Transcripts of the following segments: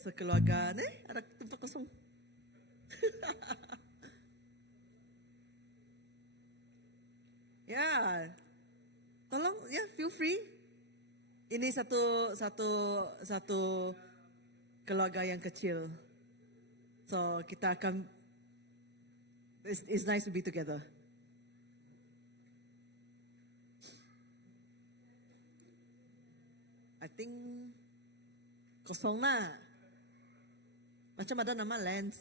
sekeluarga ni ada tempat kosong. Ya, tolong ya feel free. Ini satu keluarga yang kecil. So kita akan it's nice to be together. I think kosong lah. Macam ada nama Lens.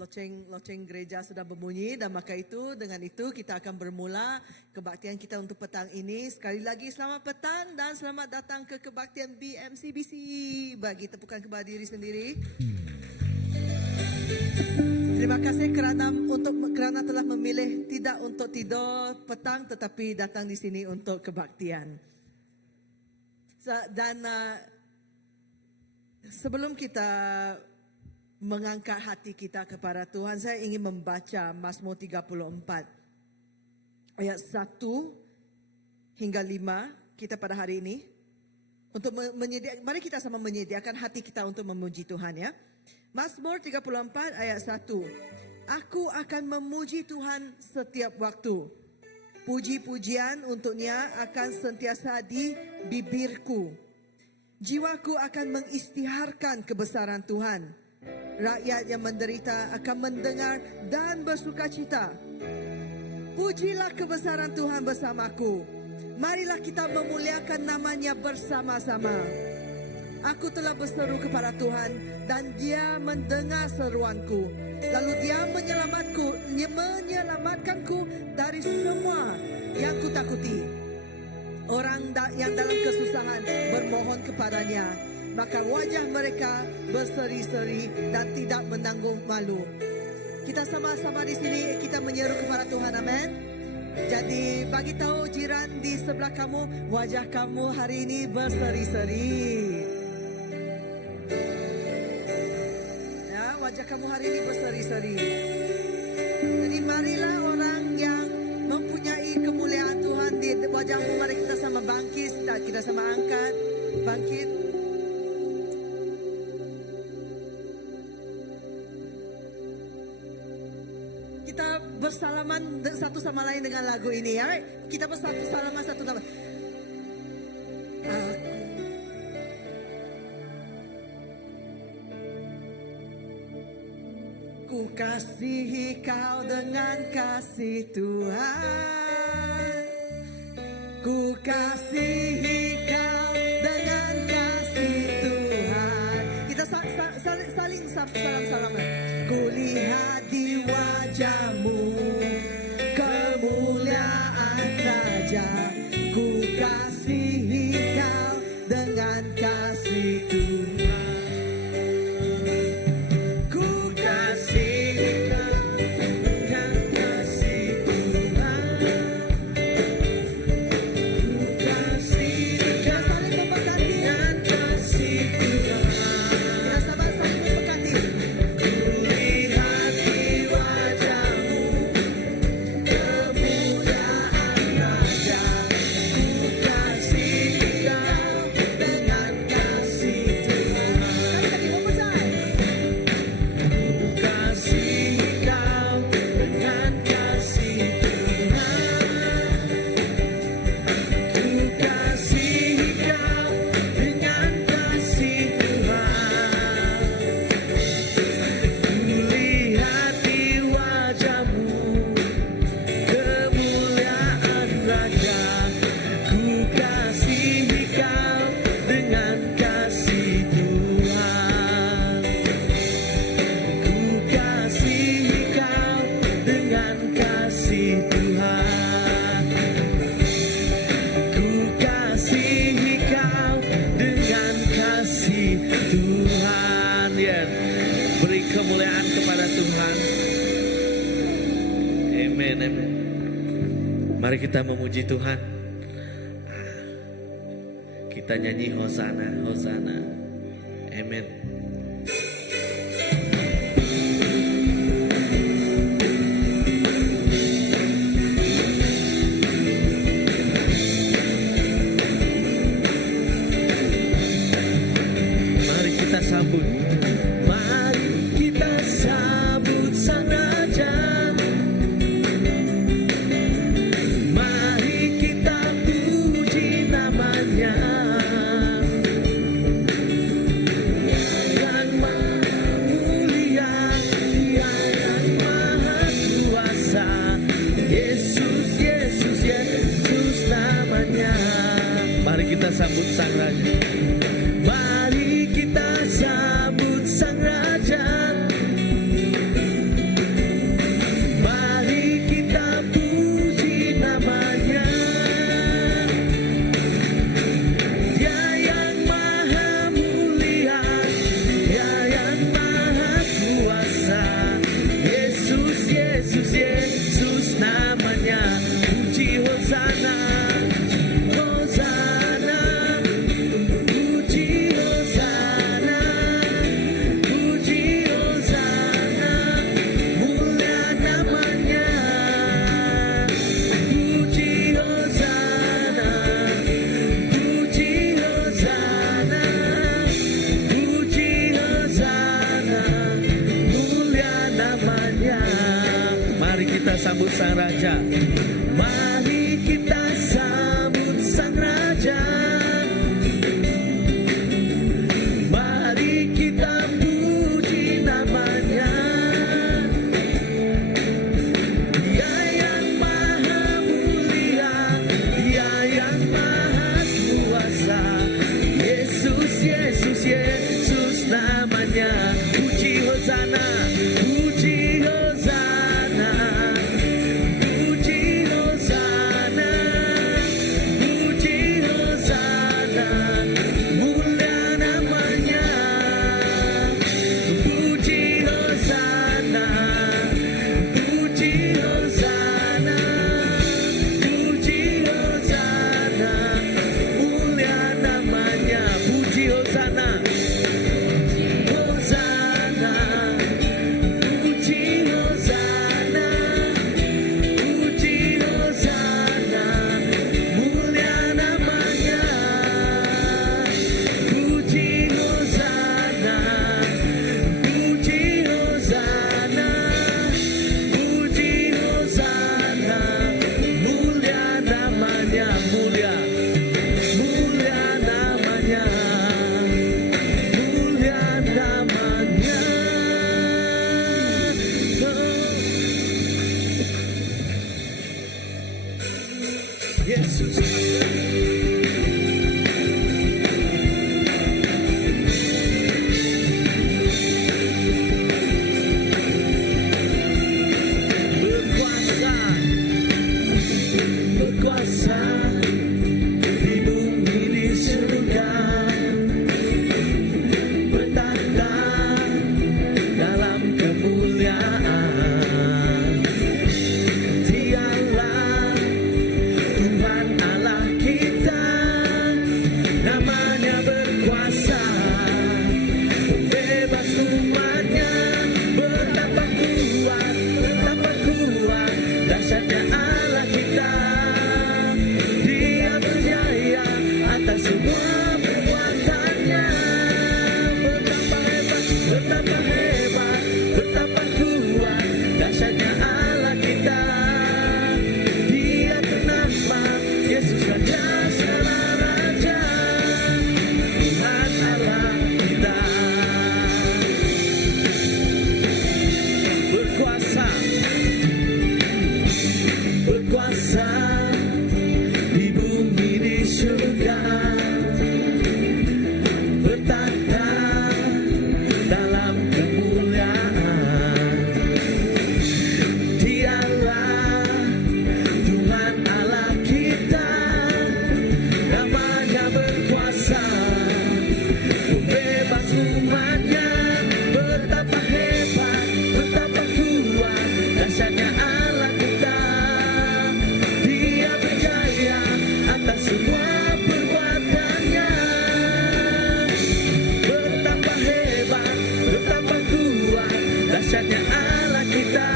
Loceng gereja sudah berbunyi dan maka itu dengan itu kita akan bermula kebaktian kita untuk petang ini. Sekali lagi selamat petang dan selamat datang ke kebaktian BMCBC. Bagi tepukan kepada diri sendiri. Terima kasih kerana telah memilih tidak untuk tidur petang tetapi datang di sini untuk kebaktian. Dan sebelum kita mengangkat hati kita kepada Tuhan, saya ingin membaca Mazmur 34 ayat 1 hingga 5 kita pada hari ini. Untuk mari kita sama menyediakan hati kita untuk memuji Tuhan ya. Mazmur 34 ayat 1. Aku akan memuji Tuhan setiap waktu. Puji-pujian untuknya akan sentiasa di bibirku. Jiwaku akan mengisytiharkan kebesaran Tuhan. Rakyat yang menderita akan mendengar dan bersukacita. Pujilah kebesaran Tuhan bersamaku. Marilah kita memuliakan namanya bersama-sama. Aku telah berseru kepada Tuhan dan Dia mendengar seruanku. Lalu Dia menyelamatkanku dari semua yang kutakuti. Orang yang dalam kesusahan bermohon kepadanya, maka wajah mereka berseri-seri dan tidak menanggung malu. Kita sama-sama di sini kita menyeru kepada Tuhan, amin. Jadi bagi tahu jiran di sebelah kamu, wajah kamu hari ini berseri-seri. Ya, wajah kamu hari ini berseri-seri. Jadi marilah orang yang mempunyai kemuliaan Tuhan di wajahmu, mari kita sama bangkit, kita sama angkat, bangkit. Kita bersalaman satu sama lain dengan lagu ini ya. Kita bersatu salaman satu sama. Ku kasihi kau dengan kasih Tuhan. Ku kasihi kau dengan kasih Tuhan. Kita saling salam-salaman. Ku lihat di wajahmu kemuliaan Raja. Ku kasihi kau dengan kasih Tuhan. Mari kita memuji Tuhan. Kita nyanyi Hosana, Hosana. Amen. sambut Sang Raja. Mari kita sambut Sang Raja. Mari kita puji namanya. Dia yang maha mulia, Dia yang maha kuasa. Yesus, Yesus, Yesus namanya. Puji Hosana, puji Hosana, puji Hosana, puji Hosana, mulia namanya. Puji Hosana, puji Hosana, puji Hosana, mulia namanya. Puji Hosana, Hosana, puji Hosana, puji Hosana, mulia namanya. Puji Hosana, puji Hosana, puji Hosana, mulia namanya. Mulia, mulia namanya. Mulia namanya. Oh, Yesus. Berkuasa, berkuasa di bumi di surga, bertata dalam kemuliaan. Dialah Tuhan Allah kita, namanya berkuasa, bebas umatnya. Betapa kuat dahsyatnya Allah kita. Dia berjaya atas semua perbuatannya. Betapa hebat, betapa hebat, betapa kuat dahsyatnya Allah kita. Dia bernama Yesus Raja segala raja, Tuhan Allah kita. Berkuasa, berkuasa di bumi di surga, bertata dalam kemuliaan. Dialah Tuhan Allah kita, namanya berkuasa, bebas umatnya. Betapa hebat, betapa kuat dahsyatnya Allah kita. Dia berjaya atas semua perbuatannya. Betapa hebat, betapa kuat dahsyatnya Allah kita.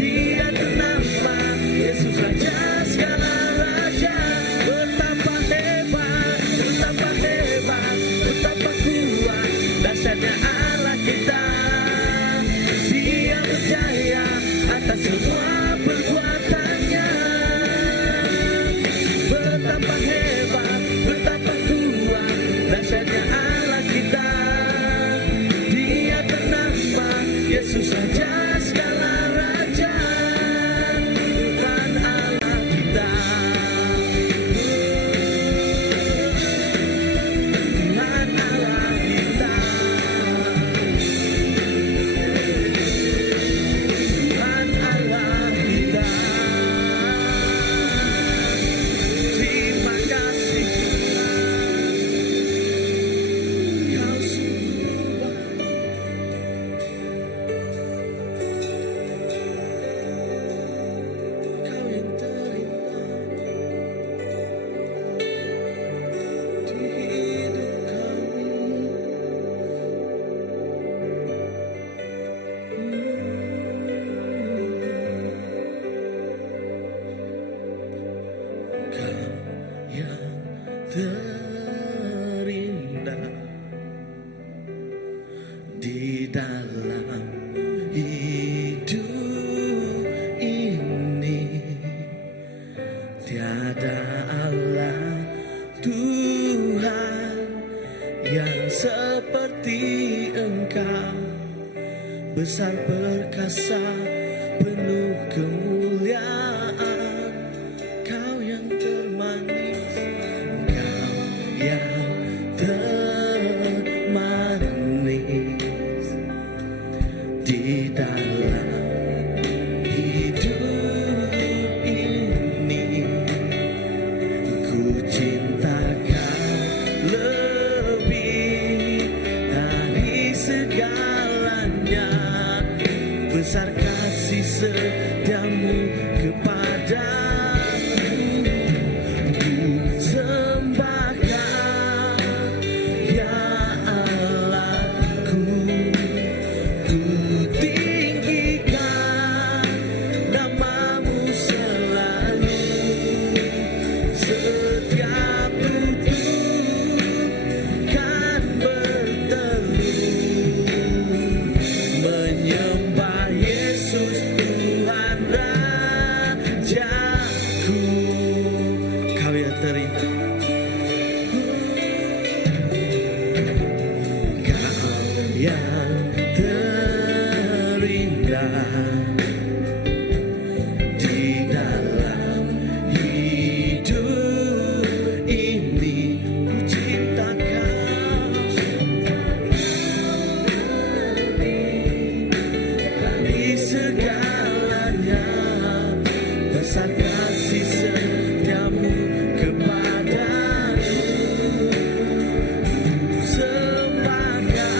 Dia bernama Yesus Raja segala raja. Betapa hebat, betapa hebat, betapa kuat dahsyatnya Allah kita. Dia berjaya atas semua perbuatannya. Betapa hebat, betapa kuat dahsyatnya Allah kita. Dia bernama Yesus Raja segala raja, Tuhan Allah kita. Tuhan Allah kita. Tuhan Allah kita. Terima kasih Tuhan, Kau sungguh baik. Kau yang terindah di hidup kami. Kau yang terindah di dalam hidup Engkau, besar perkasa, penuh kemuliaan. Kau yang termanis, Kau yang termanis di dalam hidup ini. Ku cintakan lebih dari segalanya, besar kasih setiamu kepadaku. Ku sembahkan, ya Allahku, ku tinggikan namamu selalu. Setiap tutur kan bertelut menyembah Yesus Tuhan Rajaku. Kau yang terindah, Kau yang terindah di dalam hidup ini. Ku cintakan dari segalanya, besar kasih setiamu kepadaku. Sembahkan,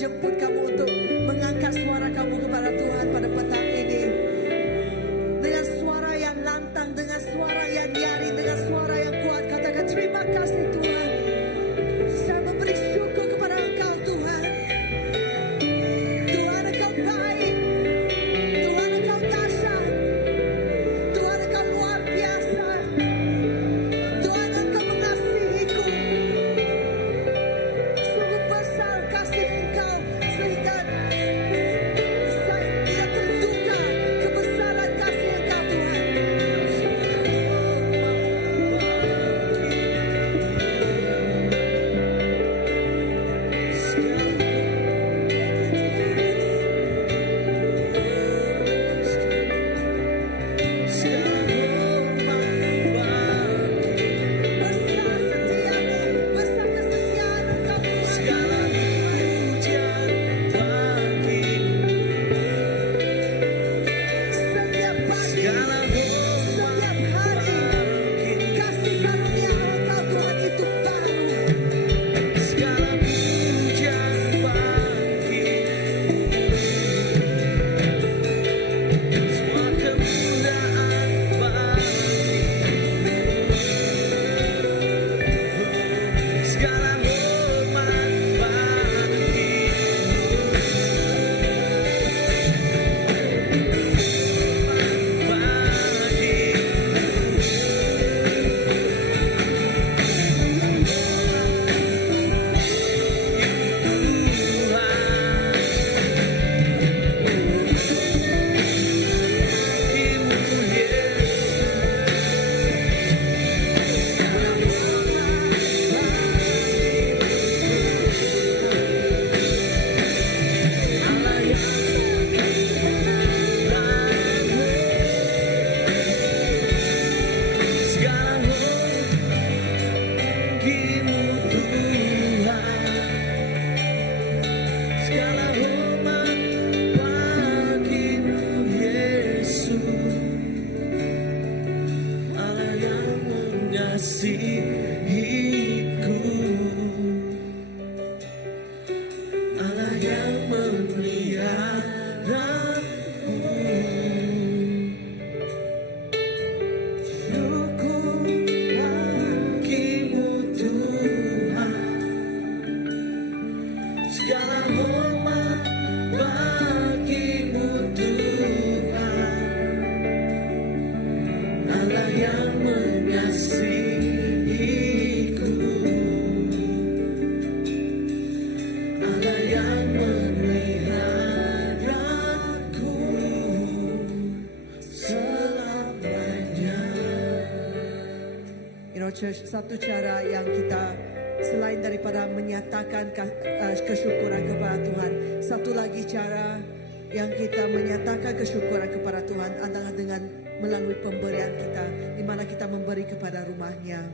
menjemput kamu untuk mengangkat suara kamu kepada Tuhan pada petang ini. Dengan suara yang lantang, dengan suara yang nyaring, dengan suara yang kuat, katakan terima kasih Tuhan. Saya memberi syukur kepada Engkau Tuhan. Tuhan Engkau baik, Tuhan Engkau dahsyat, Tuhan Engkau luar biasa, Tuhan Engkau mengasihiku. Sungguh besar kasih Engkau sehingga saya tidak terduga kebesaran kasih Engkau Tuhan. Besar setiamu, besar kesetiaan Engkau Tuhan. Setiap pagi, setiap hari, kasih karunia Engkau Tuhan itu baru. Allah yang memeliharaku. Dukung bagimu Tuhan, segala hormat bagimu Tuhan. Allah yang mengasihiku, Allah yang memeliharaku selamanya. You know, church, satu cara yang kita selain daripada menyatakan kesyukuran kepada Tuhan, satu lagi cara yang kita menyatakan kesyukuran kepada Tuhan adalah dengan melalui pemberian kita, di mana kita memberi kepada rumahnya.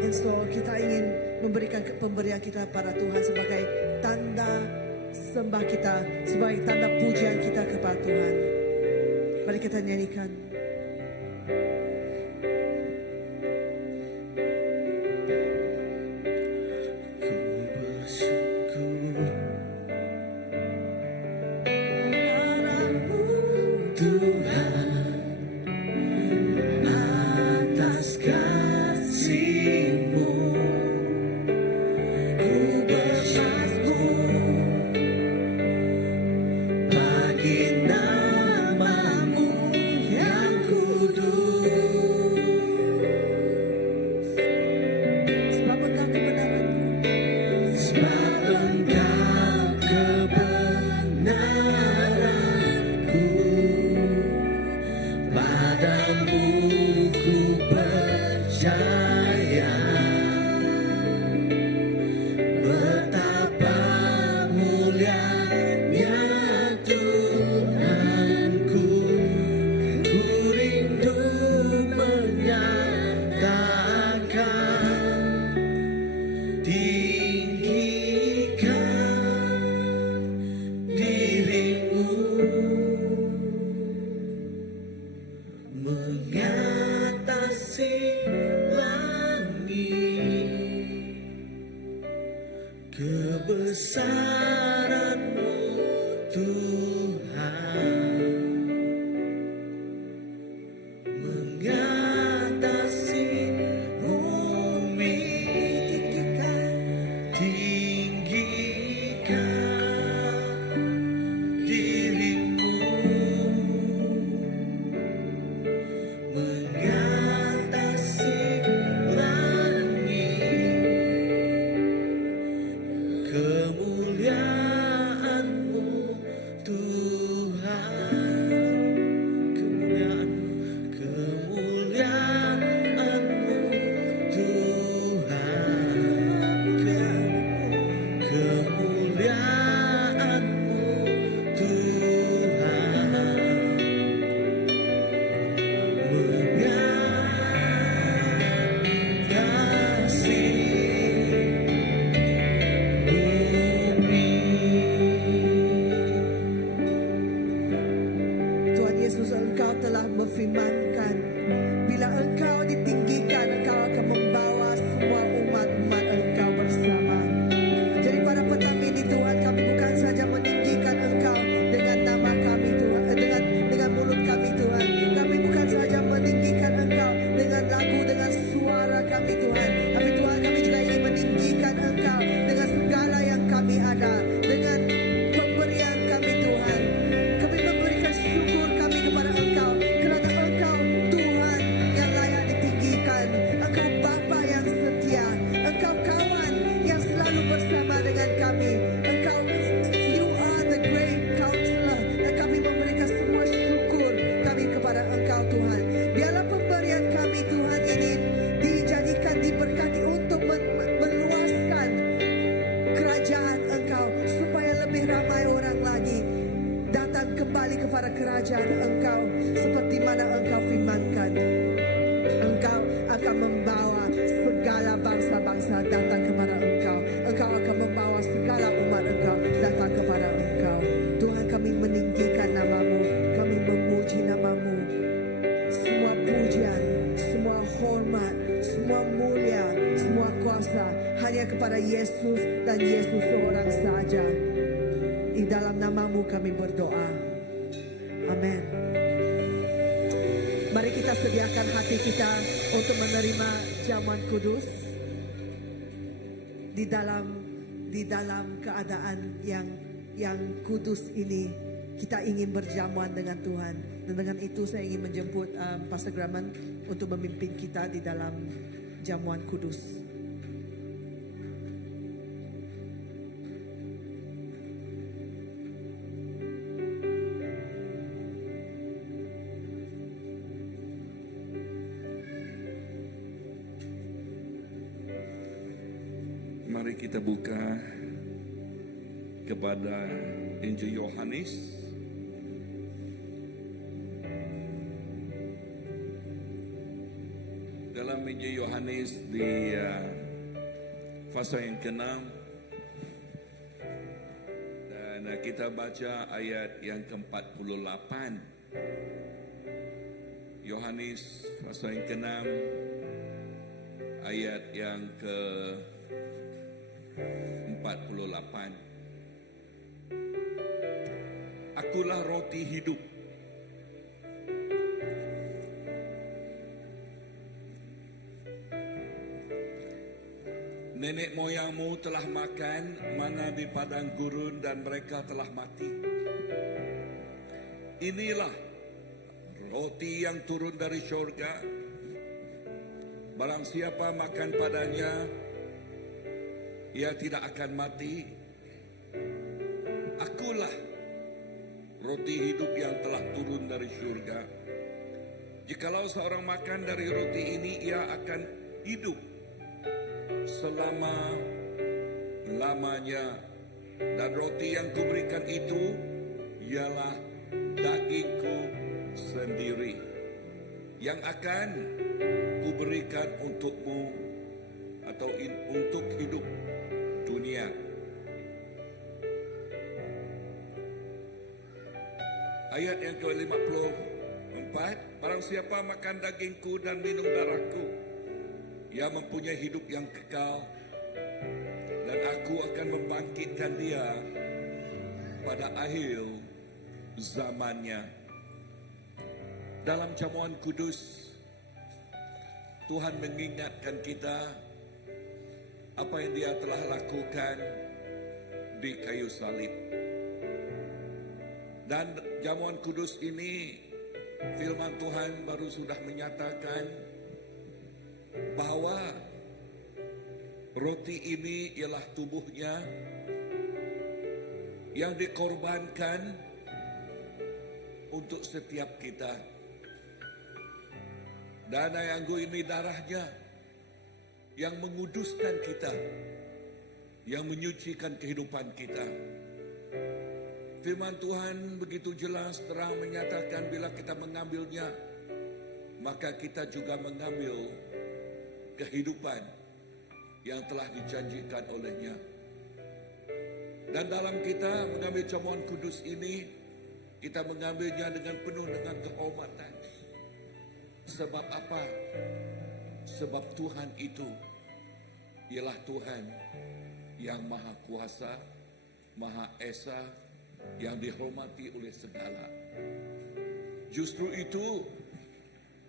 And so kita ingin memberikan pemberian kita pada Tuhan sebagai tanda sembah kita, sebagai tanda pujian kita kepada Tuhan. Mari kita nyanyikan. Ku bersyukur padamu Tuhan atas kasih-Mu. Ku bersyukur bagi nama-Mu yang kudus. Sebab Engkau kebenaran-Mu, Sebab Engkau kebenaranku, padamu ku percaya. Betapa mulianya Tuhanku, ku rindu menyatakan, tinggikan dirimu, mengatasi langit, kebesaran kami Tuhan. Tapi Tuhan, kami juga ingin meninggikan Engkau dengan segala yang kami ada, dengan pemberian kami Tuhan. Kami memberikan syukur kami kepada Engkau, kerana Engkau Tuhan yang layak ditinggikan. Engkau Bapa yang setia, Engkau kawan yang selalu bersama dengan kami. Engkau, You are the great counselor. Dan kami memberikan semua syukur kami kepada Engkau Tuhan. Biarlah pemberian kami Tuhan ini dijadikan, diberkati untuk meluaskan kerajaan Engkau, supaya lebih ramai orang lagi datang kembali kepada kerajaan Engkau, seperti mana Engkau firmankan. Engkau akan membawa segala bangsa-bangsa datang kepada Engkau. Engkau akan membawa segala umat Engkau datang kepada Engkau. Tuhan, kami meninggikan nama-Mu, kami memuji nama-Mu. Semua pujian, semua hormat, semua mulia, semua kuasa hanya kepada Yesus dan Yesus seorang saja. Di dalam nama-Mu kami berdoa. Amin. Mari kita sediakan hati kita untuk menerima jamuan kudus di dalam keadaan yang kudus ini. Kita ingin berjamuan dengan Tuhan, dan dengan itu saya ingin menjemput Pastor Graman untuk memimpin kita di dalam jamuan kudus. Mari kita buka kepada Injil Yohanes dalam Injil Yohanes di pasal yang ke-6, dan kita baca ayat yang ke-48. Yohanes pasal yang ke-6 ayat yang ke-48. Akulah roti hidup. Nenek moyangmu telah makan mana di padang gurun dan mereka telah mati. Inilah roti yang turun dari surga. Barang siapa makan padanya, ia tidak akan mati. Akulah roti hidup yang telah turun dari surga. Jikalau seorang makan dari roti ini, ia akan hidup selama-lamanya. Dan roti yang kuberikan itu ialah dagingku sendiri, yang akan kuberikan untukmu atau untuk hidup dunia. Ayat yang ke-54, barang siapa makan dagingku dan minum darahku, ia mempunyai hidup yang kekal, dan aku akan membangkitkan dia pada akhir zamannya. Dalam jamuan kudus, Tuhan mengingatkan kita apa yang Dia telah lakukan di kayu salib. Dan jamuan kudus ini, firman Tuhan baru sudah menyatakan bahwa roti ini ialah tubuhnya yang dikorbankan untuk setiap kita. Dan yang ini darahnya yang menguduskan kita, yang menyucikan kehidupan kita. Firman Tuhan begitu jelas terang menyatakan bila kita mengambilnya, maka kita juga mengambil kehidupan yang telah dijanjikan olehnya. Dan dalam kita mengambil jamuan kudus ini, kita mengambilnya dengan penuh dengan kehormatan. Sebab apa? Sebab Tuhan itu ialah Tuhan yang Maha Kuasa, Maha Esa, yang dihormati oleh segala. Justru itu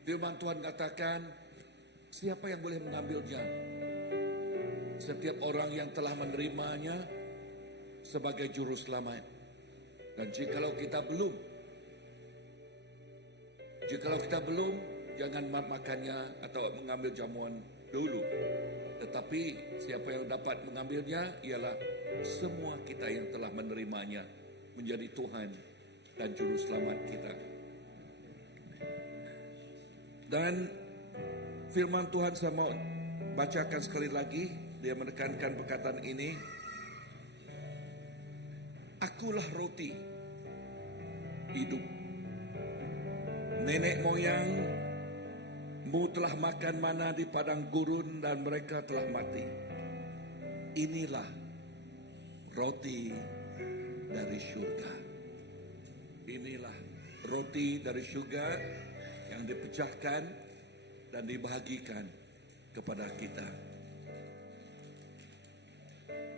firman Tuhan katakan, Siapa yang boleh mengambilnya? Setiap orang yang telah menerimanya sebagai juru selamat. Dan jikalau kita belum, jangan makannya atau mengambil jamuan dulu. Tetapi siapa yang dapat mengambilnya ialah semua kita yang telah menerimanya menjadi Tuhan dan juru selamat kita. Dan firman Tuhan saya mau bacakan sekali lagi. Dia menekankan perkataan ini. Akulah roti hidup. Nenek moyangmu telah makan mana di padang gurun dan mereka telah mati. Inilah roti dari surga. Inilah roti dari surga yang dipecahkan dan dibahagikan kepada kita.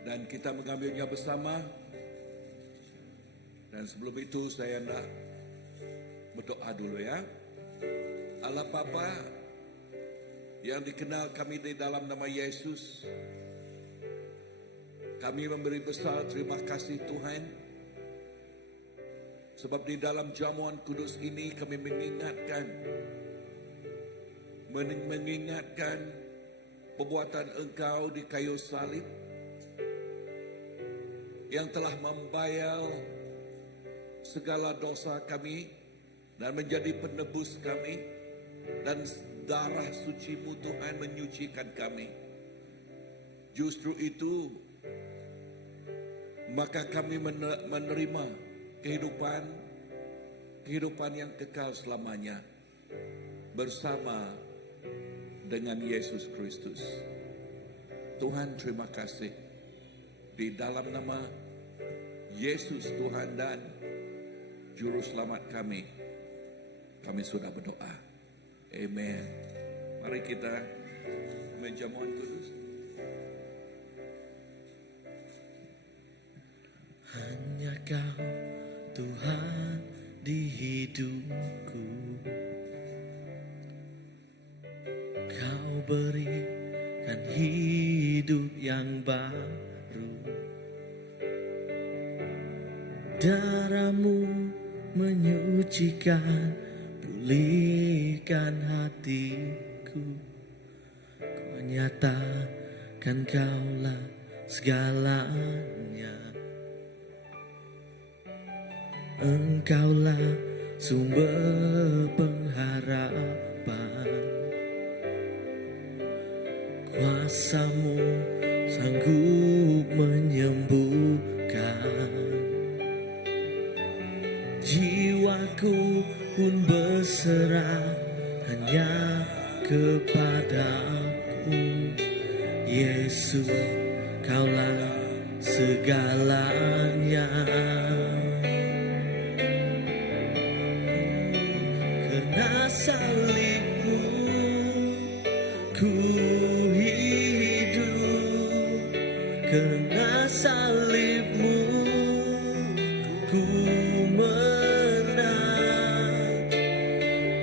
Dan kita mengambilnya bersama. Dan sebelum itu saya nak berdoa dulu ya. Allah Bapa yang dikenal kami di dalam nama Yesus, kami memberi besar terima kasih Tuhan. Sebab di dalam jamuan kudus ini kami mengingatkan perbuatan Engkau di kayu salib yang telah membayar segala dosa kami dan menjadi penebus kami, dan darah suci-Mu Tuhan menyucikan kami. Justru itu maka kami menerima kehidupan yang kekal selamanya bersama dengan Yesus Kristus. Tuhan terima kasih. Di dalam nama Yesus Tuhan dan Juru Selamat kami sudah berdoa. Amen. Mari kita menjamuan kudus. Hanya Kau Tuhan di hidupku. Kau berikan hidup yang baru. Darah-Mu menyucikan, pulihkan hatiku. Kau nyatakan Kaulah segalanya. Engkaulah sumber pengharapan. Kuasa-Mu sanggup menyembuhkan. Jiwaku pun berserah hanya kepadamu. Yesus, Kaulah segalanya. Karena salib-Mu ku hidup. Karena salib-Mu ku menang.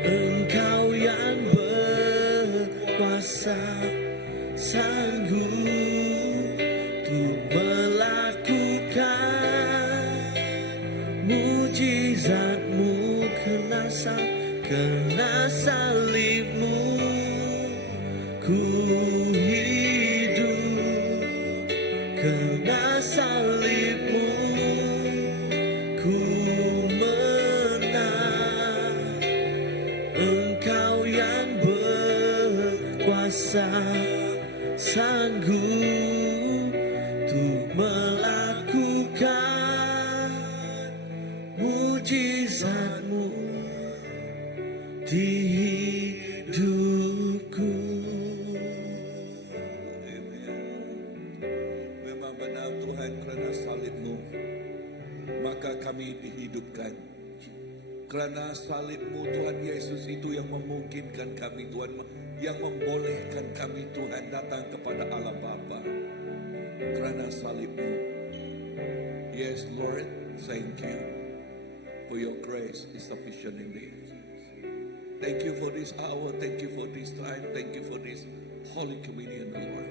Engkau yang berkuasa sanggup untuk melakukan mujizat-Mu. Karena salib-Mu ku hidup. Karena salib-Mu ku menang. Engkau yang berkuasa sanggup untuk melakukan mujizat-Mu di hidupku. Memang benar Tuhan, kerana salib-Mu maka kami dihidupkan. Kerana salib-Mu Tuhan Yesus itu yang memungkinkan kami Tuhan, yang membolehkan kami Tuhan datang kepada Allah Bapa. Kerana salib-Mu. Yes Lord, thank you for your grace is sufficient indeed. Thank you for this hour, thank you for this time, thank you for this Holy Communion, Lord.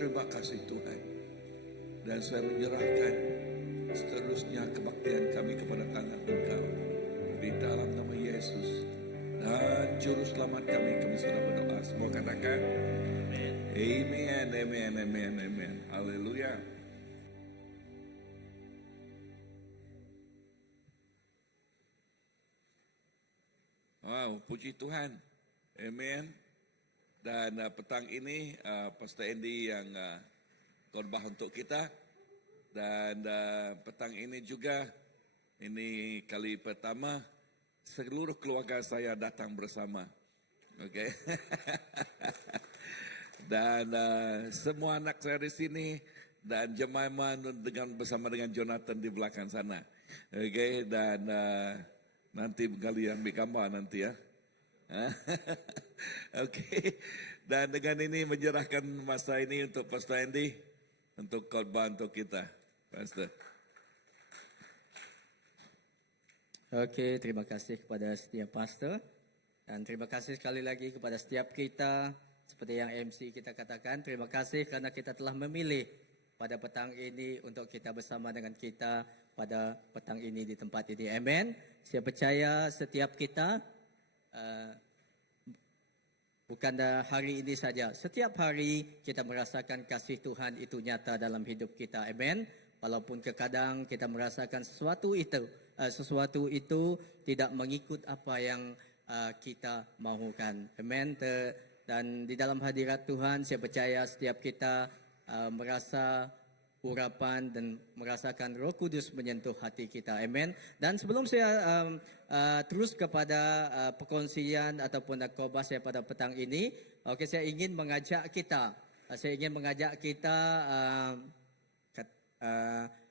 Terima kasih Tuhan. Dan saya menyerahkan seterusnya kebaktian kami kepada tangan Engkau. Di dalam nama Yesus dan Juru Selamat kami sudah berdoa. Semua katakan, Amen, amen, amen, amen. Haleluya. Wow, puji Tuhan. Amen. Dan petang ini Pastor Andy yang khotbah untuk kita. Dan petang ini juga, ini kali pertama seluruh keluarga saya datang bersama. Oke. Dan semua anak saya di sini dan Jemima bersama dengan Jonathan di belakang sana. Oke, dan nanti kalian ambil gambar nanti ya. Oke. Dan dengan ini menyerahkan masa ini untuk Pastor Andy untuk khotbah untuk kita, Pastor. Oke, terima kasih kepada setiap pastor dan terima kasih sekali lagi kepada setiap kita. Seperti yang MC kita katakan, terima kasih karena kita telah memilih pada petang ini untuk kita bersama dengan kita pada petang ini di tempat ini. Amen. Saya percaya setiap kita bukan hari ini saja. Setiap hari kita merasakan kasih Tuhan itu nyata dalam hidup kita. Amen. Walaupun kadang kita merasakan sesuatu itu tidak mengikut apa yang kita mahukan. Amen. Dan di dalam hadirat Tuhan saya percaya setiap kita merasa urapan dan merasakan Roh Kudus menyentuh hati kita. Amen. Dan sebelum saya terus kepada perkongsian ataupun khotbah saya pada petang ini, saya ingin mengajak kita.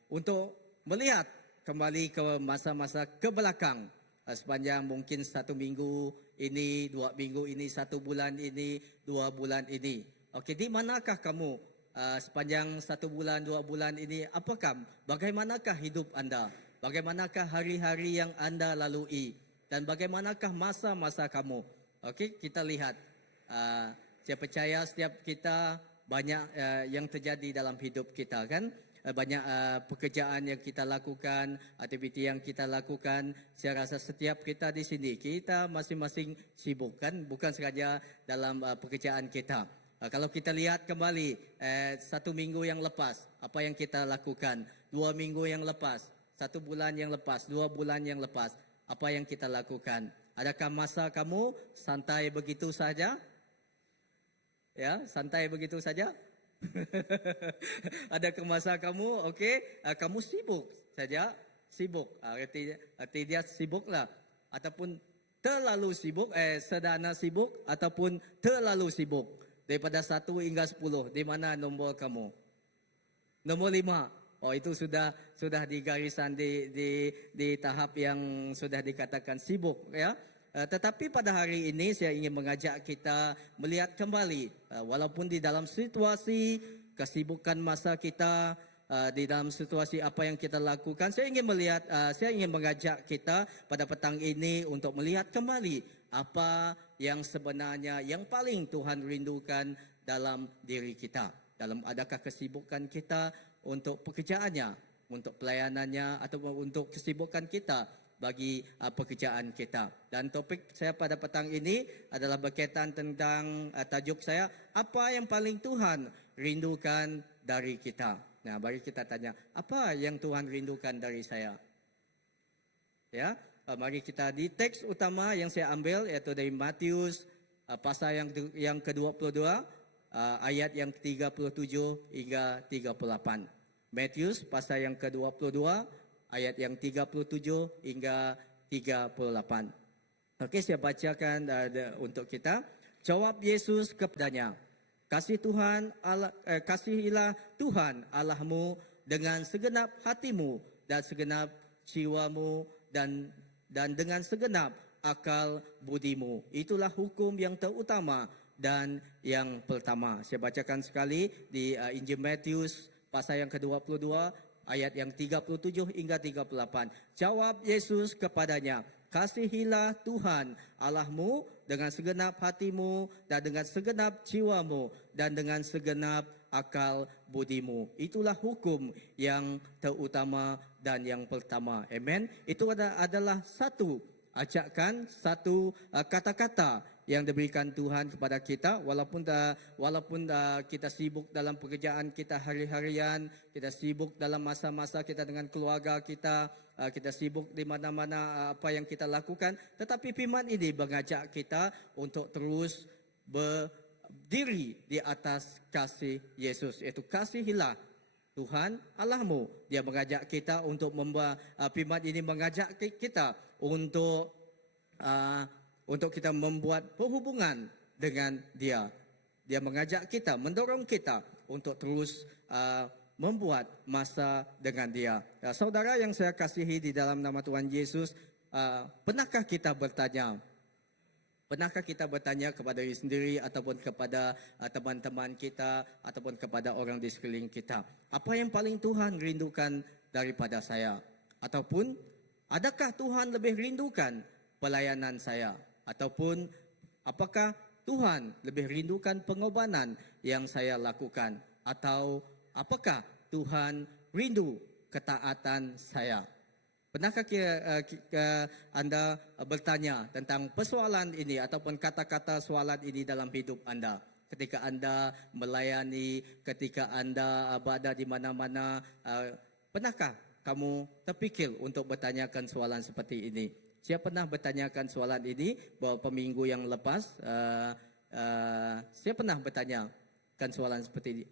Untuk melihat kembali ke masa-masa kebelakang sepanjang mungkin 1 minggu ini, 2 minggu ini, 1 bulan ini, 2 bulan ini. Di manakah kamu sepanjang 1 bulan, 2 bulan ini? Bagaimanakah hidup anda? Bagaimanakah hari-hari yang anda lalui? Dan bagaimanakah masa-masa kamu? Kita lihat. Saya percaya setiap kita banyak yang terjadi dalam hidup kita, kan? Banyak pekerjaan yang kita lakukan, aktiviti yang kita lakukan. Saya rasa setiap kita di sini, kita masing-masing sibuk, kan? Bukan sahaja dalam pekerjaan kita. Kalau kita lihat kembali 1 minggu yang lepas, apa yang kita lakukan? 2 minggu yang lepas, 1 bulan yang lepas, 2 bulan yang lepas, apa yang kita lakukan? Adakah masa kamu santai begitu saja? Ya, santai begitu saja? Adakah masa kamu, kamu sibuk saja? Sibuk, artinya sibuklah. Ataupun terlalu sibuk, sedana sibuk, ataupun terlalu sibuk. Daripada 1 hingga 10, di mana nombor kamu? Nombor 5. Itu sudah di garisan di tahap yang sudah dikatakan sibuk, ya. Tetapi pada hari ini saya ingin mengajak kita melihat kembali, walaupun di dalam situasi kesibukan masa kita, di dalam situasi apa yang kita lakukan, saya ingin mengajak kita pada petang ini untuk melihat kembali apa yang sebenarnya yang paling Tuhan rindukan dalam diri kita. Adakah kesibukan kita untuk pekerjaannya, untuk pelayanannya, atau untuk kesibukan kita bagi pekerjaan kita. Dan topik saya pada petang ini adalah berkaitan tentang tajuk saya, apa yang paling Tuhan rindukan dari kita. Nah, mari kita tanya, apa yang Tuhan rindukan dari saya? Ya, mari kita di teks utama yang saya ambil yaitu dari Matius pasal yang ke-22 ayat yang 37 hingga 38. Matius pasal yang ke-22 ayat yang 37 hingga 38. Saya bacakan untuk kita. Jawab Yesus kepadanya, kasihilah Tuhan Allahmu dengan segenap hatimu dan segenap jiwamu dan dengan segenap akal budimu. Itulah hukum yang terutama dan yang pertama. Saya bacakan sekali di Injil Matius pasal yang ke-22 ayat yang 37 hingga 38. Jawab Yesus kepadanya, kasihilah Tuhan Allahmu dengan segenap hatimu dan dengan segenap jiwamu dan dengan segenap akal budimu. Itulah hukum yang terutama dan yang pertama. Amen. Itu adalah satu ajakan, satu kata-kata yang diberikan Tuhan kepada kita, walaupun kita sibuk dalam pekerjaan kita hari-harian, kita sibuk dalam masa-masa kita dengan keluarga kita, kita sibuk di mana-mana apa yang kita lakukan, tetapi firman ini mengajak kita untuk terus berdiri di atas kasih Yesus, yaitu kasihilah Tuhan Allahmu. Dia mengajak kita untuk firman ini mengajak kita untuk kita membuat perhubungan dengan Dia. Dia mengajak kita, mendorong kita untuk terus membuat masa dengan Dia. Saudara yang saya kasihi di dalam nama Tuhan Yesus, pernahkah kita bertanya? Pernahkah kita bertanya kepada diri sendiri ataupun kepada teman-teman kita ataupun kepada orang di sekeliling kita, apa yang paling Tuhan rindukan daripada saya? Ataupun adakah Tuhan lebih rindukan pelayanan saya? Ataupun apakah Tuhan lebih rindukan pengorbanan yang saya lakukan? Atau apakah Tuhan rindu ketaatan saya? Pernahkah Anda bertanya tentang persoalan ini ataupun kata-kata soalan ini dalam hidup Anda? Ketika Anda melayani, ketika Anda berada di mana-mana, pernahkah kamu terpikir untuk bertanyakan soalan seperti ini? Saya pernah bertanyakan soalan ini beberapa minggu yang lepas. Saya pernah bertanyakan soalan seperti ini.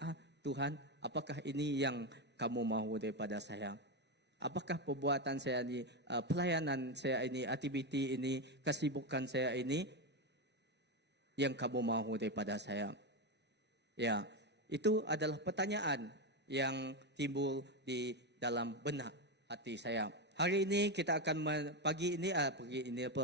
Tuhan, apakah ini yang kamu mahu daripada saya? Apakah perbuatan saya ini, pelayanan saya ini, aktiviti ini, kesibukan saya ini yang kamu mahu daripada saya? Ya, itu adalah pertanyaan yang timbul di dalam benak hati saya. Hari ini kita akan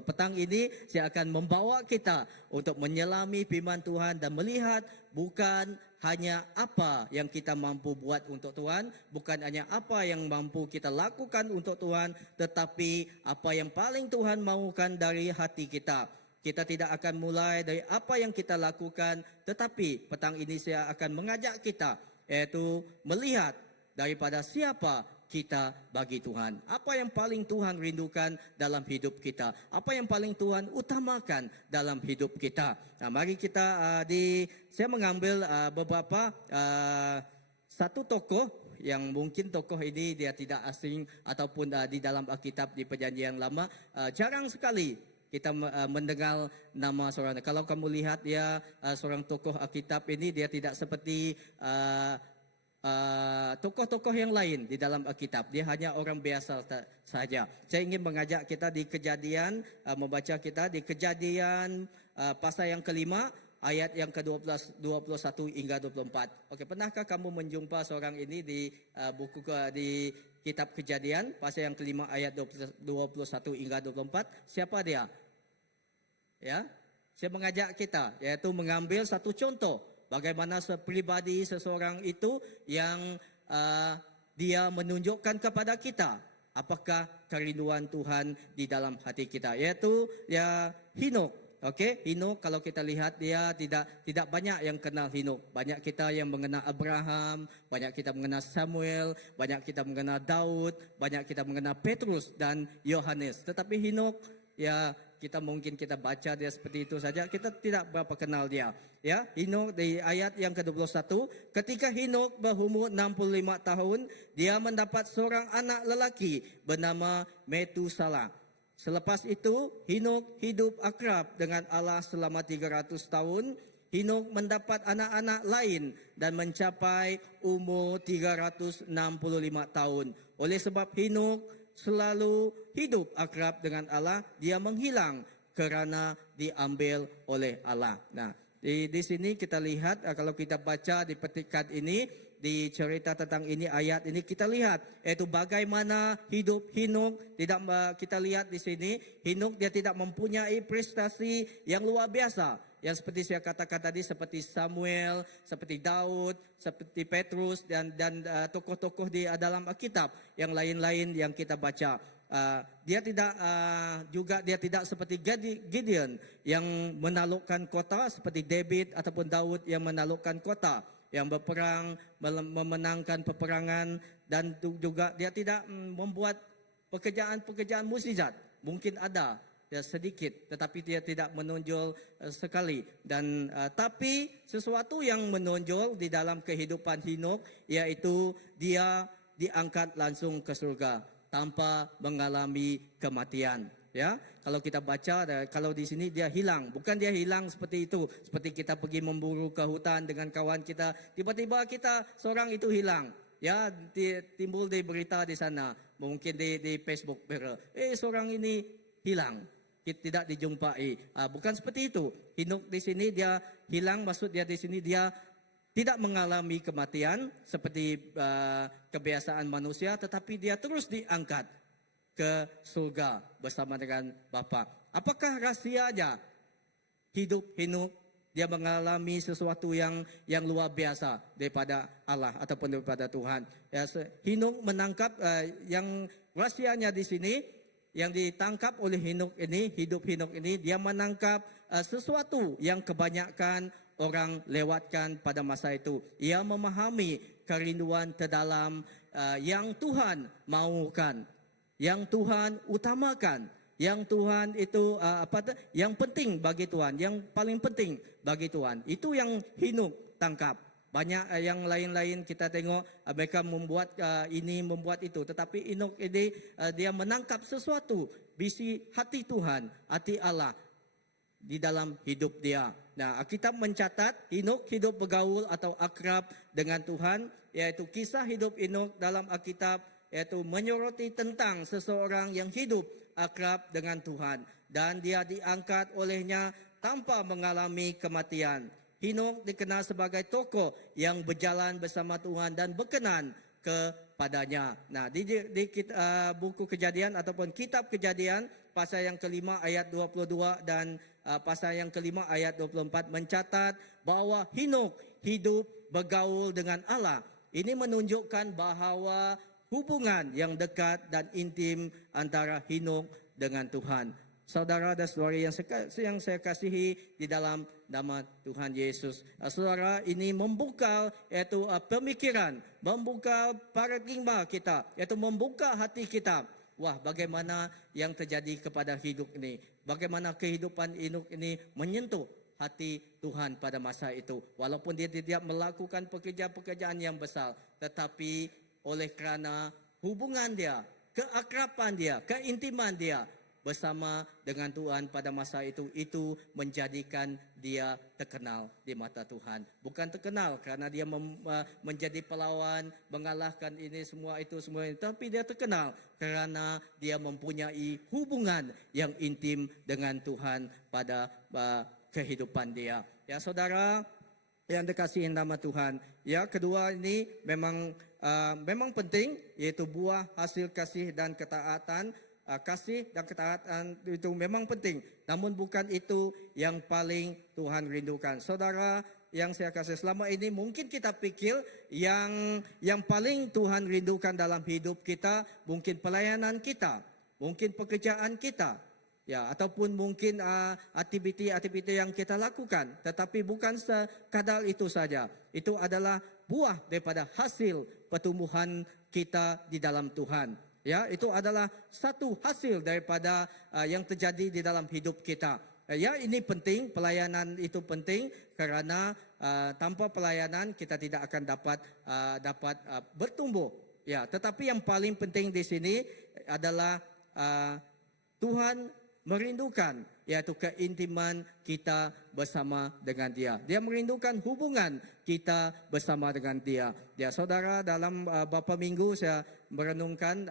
petang ini saya akan membawa kita untuk menyelami firman Tuhan dan melihat bukan hanya apa yang kita mampu buat untuk Tuhan, bukan hanya apa yang mampu kita lakukan untuk Tuhan, tetapi apa yang paling Tuhan mahukan dari hati kita. Kita tidak akan mulai dari apa yang kita lakukan, tetapi petang ini saya akan mengajak kita, yaitu melihat daripada siapa kita bagi Tuhan. Apa yang paling Tuhan rindukan dalam hidup kita? Apa yang paling Tuhan utamakan dalam hidup kita? Nah, mari kita saya mengambil beberapa satu tokoh yang mungkin tokoh ini dia tidak asing ataupun di dalam Alkitab di Perjanjian Lama jarang sekali kita mendengar nama seorang. Kalau kamu lihat dia seorang tokoh Alkitab ini, dia tidak seperti tokoh-tokoh yang lain di dalam Alkitab. Dia hanya orang biasa saja. Saya ingin mengajak kita di Kejadian, membaca kita di Kejadian pasal yang kelima, ayat yang ke-21 hingga 24. Oke, pernahkah kamu menjumpa seorang ini di di kitab Kejadian pasal yang kelima ayat 21 hingga 24? Siapa dia? Ya, saya mengajak kita yaitu mengambil satu contoh bagaimana pribadi seseorang itu yang dia menunjukkan kepada kita apakah kerinduan Tuhan di dalam hati kita, yaitu ya Henokh. Oke, Henokh kalau kita lihat dia tidak banyak yang kenal Henokh. Banyak kita yang mengenal Abraham, banyak kita mengenal Samuel, banyak kita mengenal Daud, banyak kita mengenal Petrus dan Yohanes. Tetapi Henokh ya kita baca dia seperti itu saja, kita tidak berapa kenal dia. Ya, Henokh di ayat yang ke-21, ketika Henokh berumur 65 tahun, dia mendapat seorang anak lelaki bernama Metusalah. Selepas itu, Henokh hidup akrab dengan Allah selama 300 tahun. Henokh mendapat anak-anak lain dan mencapai umur 365 tahun. Oleh sebab Henokh selalu hidup akrab dengan Allah, dia menghilang kerana diambil oleh Allah. Nah, di sini kita lihat, kalau kita baca di petikan ini, di cerita tentang ini, ayat ini kita lihat yaitu bagaimana hidup Henokh. Kita lihat di sini Henokh dia tidak mempunyai prestasi yang luar biasa. Yang seperti saya katakan tadi, seperti Samuel, seperti Daud, seperti Petrus dan tokoh-tokoh di dalam Alkitab yang lain-lain yang kita baca. dia tidak dia tidak seperti Gideon yang menaklukkan kota, seperti David ataupun Daud yang menaklukkan kota, yang berperang, memenangkan peperangan, dan juga dia tidak membuat pekerjaan-pekerjaan mukjizat. Mungkin ada ya sedikit, tetapi dia tidak menonjol sekali. Dan tapi sesuatu yang menonjol di dalam kehidupan Henokh, yaitu dia diangkat langsung ke surga tanpa mengalami kematian. Ya, kalau kita baca, kalau di sini dia hilang, bukan dia hilang seperti itu, seperti kita pergi memburu ke hutan dengan kawan kita, tiba-tiba kita seorang itu hilang. Ya, timbul di berita di sana, mungkin di Facebook, seorang ini hilang, tidak dijumpai. Bukan seperti itu. Henokh di sini dia hilang, maksud dia di sini dia tidak mengalami kematian seperti kebiasaan manusia, tetapi dia terus diangkat ke surga bersama dengan Bapa. Apakah rahsianya hidup Henokh? Dia mengalami sesuatu yang luar biasa daripada Allah ataupun daripada Tuhan. Ya, Henokh menangkap yang rahsianya di sini, yang ditangkap oleh Henokh ini, hidup Henokh ini, dia menangkap sesuatu yang kebanyakan orang lewatkan pada masa itu. Ia memahami kerinduan terdalam yang Tuhan maukan, yang Tuhan utamakan, yang Tuhan itu yang penting bagi Tuhan, yang paling penting bagi Tuhan. Itu yang Henokh tangkap. Banyak yang lain-lain kita tengok mereka membuat ini, membuat itu, tetapi Henokh ini dia menangkap sesuatu bisi hati Tuhan, hati Allah di dalam hidup dia. Nah, Alkitab mencatat Henokh hidup bergaul atau akrab dengan Tuhan, yaitu kisah hidup Henokh dalam Alkitab, yaitu menyoroti tentang seseorang yang hidup akrab dengan Tuhan, dan dia diangkat olehnya tanpa mengalami kematian. Henokh dikenal sebagai tokoh yang berjalan bersama Tuhan dan berkenan kepadanya. Nah, di buku Kejadian ataupun kitab Kejadian pasal yang kelima ayat 22 dan pasal yang kelima ayat 24 mencatat bahwa Henokh hidup bergaul dengan Allah. Ini menunjukkan bahawa hubungan yang dekat dan intim antara Henokh dengan Tuhan. Saudara dan saudari yang saya kasihi di dalam nama Tuhan Yesus. Saudara, ini membuka yaitu pemikiran, membuka paradigma kita, yaitu membuka hati kita. Wah, bagaimana yang terjadi kepada hidup ini? Bagaimana kehidupan Henokh ini menyentuh hati Tuhan pada masa itu. Walaupun dia tidak melakukan pekerjaan-pekerjaan yang besar, tetapi oleh kerana hubungan dia, keakraban dia, keintiman dia bersama dengan Tuhan pada masa itu menjadikan dia terkenal di mata Tuhan. Bukan terkenal kerana dia menjadi pahlawan, mengalahkan ini semua, tapi dia terkenal kerana dia mempunyai hubungan yang intim dengan Tuhan pada kehidupan dia. Ya, saudara yang dikasihi nama Tuhan. Ya, kedua ini memang penting, yaitu buah hasil kasih dan ketaatan. Kasih dan ketaatan itu memang penting, namun bukan itu yang paling Tuhan rindukan. Saudara yang saya kasih, selama ini mungkin kita pikir yang paling Tuhan rindukan dalam hidup kita mungkin pelayanan kita, mungkin pekerjaan kita, ya, ataupun mungkin aktiviti-aktiviti yang kita lakukan. Tetapi bukan sekadar itu saja. Itu adalah buah daripada hasil pertumbuhan kita di dalam Tuhan. Ya, itu adalah satu hasil daripada yang terjadi di dalam hidup kita. Ya, ini penting, pelayanan itu penting kerana tanpa pelayanan kita tidak akan dapat bertumbuh. Ya, tetapi yang paling penting di sini adalah Tuhan merindukan, yaitu keintiman kita bersama dengan Dia. Dia merindukan hubungan kita bersama dengan Dia. Ya, saudara, dalam beberapa minggu saya merenungkan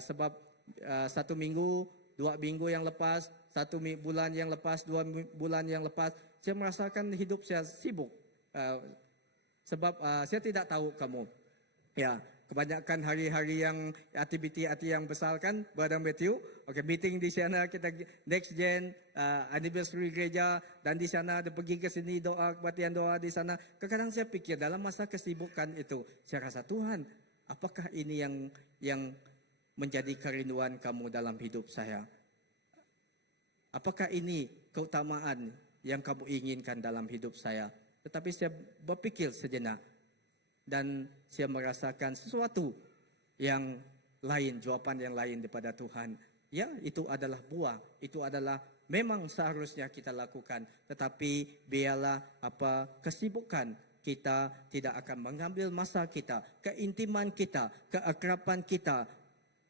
sebab 1 minggu, 2 minggu yang lepas, 1 bulan yang lepas, 2 bulan yang lepas, saya merasakan hidup saya sibuk. Sebab saya tidak tahu kamu. Ya, kebanyakan hari-hari yang aktiviti yang besar kan, Brother Matthew. Okay, meeting di sana kita next gen, anniversary gereja, dan di sana ada pergi ke sini doa, kebaktian doa di sana. Kadang-kadang saya pikir dalam masa kesibukan itu, saya rasa Tuhan, apakah ini yang menjadi kerinduan kamu dalam hidup saya? Apakah ini keutamaan yang kamu inginkan dalam hidup saya? Tetapi saya berpikir sejenak dan saya merasakan sesuatu yang lain, jawaban yang lain daripada Tuhan. Ya, itu adalah buah, itu adalah memang seharusnya kita lakukan. Tetapi biarlah apa kesibukan kita tidak akan mengambil masa kita, keintiman kita, keakraban kita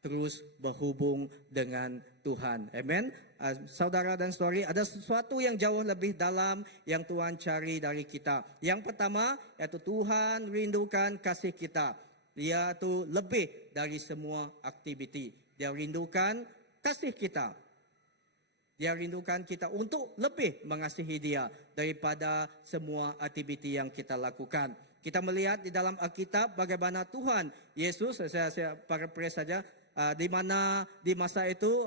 terus berhubung dengan Tuhan. Amen. Saudara dan saudari, ada sesuatu yang jauh lebih dalam yang Tuhan cari dari kita. Yang pertama, yaitu Tuhan rindukan kasih kita. Dia itu lebih dari semua aktiviti. Dia rindukan kasih kita. Dia rindukan kita untuk lebih mengasihi Dia daripada semua aktiviti yang kita lakukan. Kita melihat di dalam Alkitab bagaimana Tuhan Yesus, saya paraphrase saja, di mana di masa itu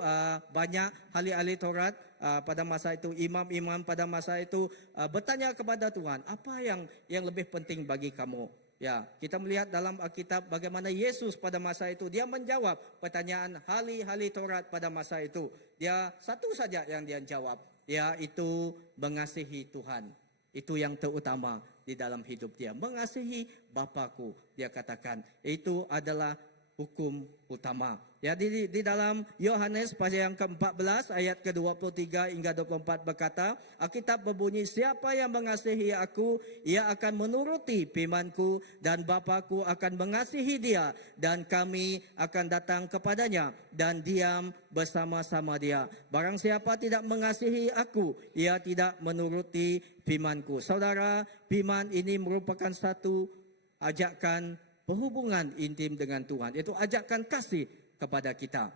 banyak ahli-ahli Taurat pada masa itu, imam-imam pada masa itu bertanya kepada Tuhan, apa yang lebih penting bagi kamu? Ya, kita melihat dalam Alkitab bagaimana Yesus pada masa itu dia menjawab pertanyaan ahli-ahli Taurat pada masa itu. Dia satu saja yang dia jawab, yaitu mengasihi Tuhan. Itu yang terutama di dalam hidup dia. Mengasihi Bapakku, dia katakan. Itu adalah hukum utama. Ya, di dalam Yohanes pasal yang ke-14 ayat ke-23 hingga 24 berkata, Alkitab berbunyi, siapa yang mengasihi aku, ia akan menuruti firman-Ku dan Bapa-Ku akan mengasihi dia dan kami akan datang kepadanya dan diam bersama-sama dia. Barang siapa tidak mengasihi aku, ia tidak menuruti firman-Ku. Saudara, firman ini merupakan satu ajakan berhubungan intim dengan Tuhan. Itu ajakan kasih kepada kita.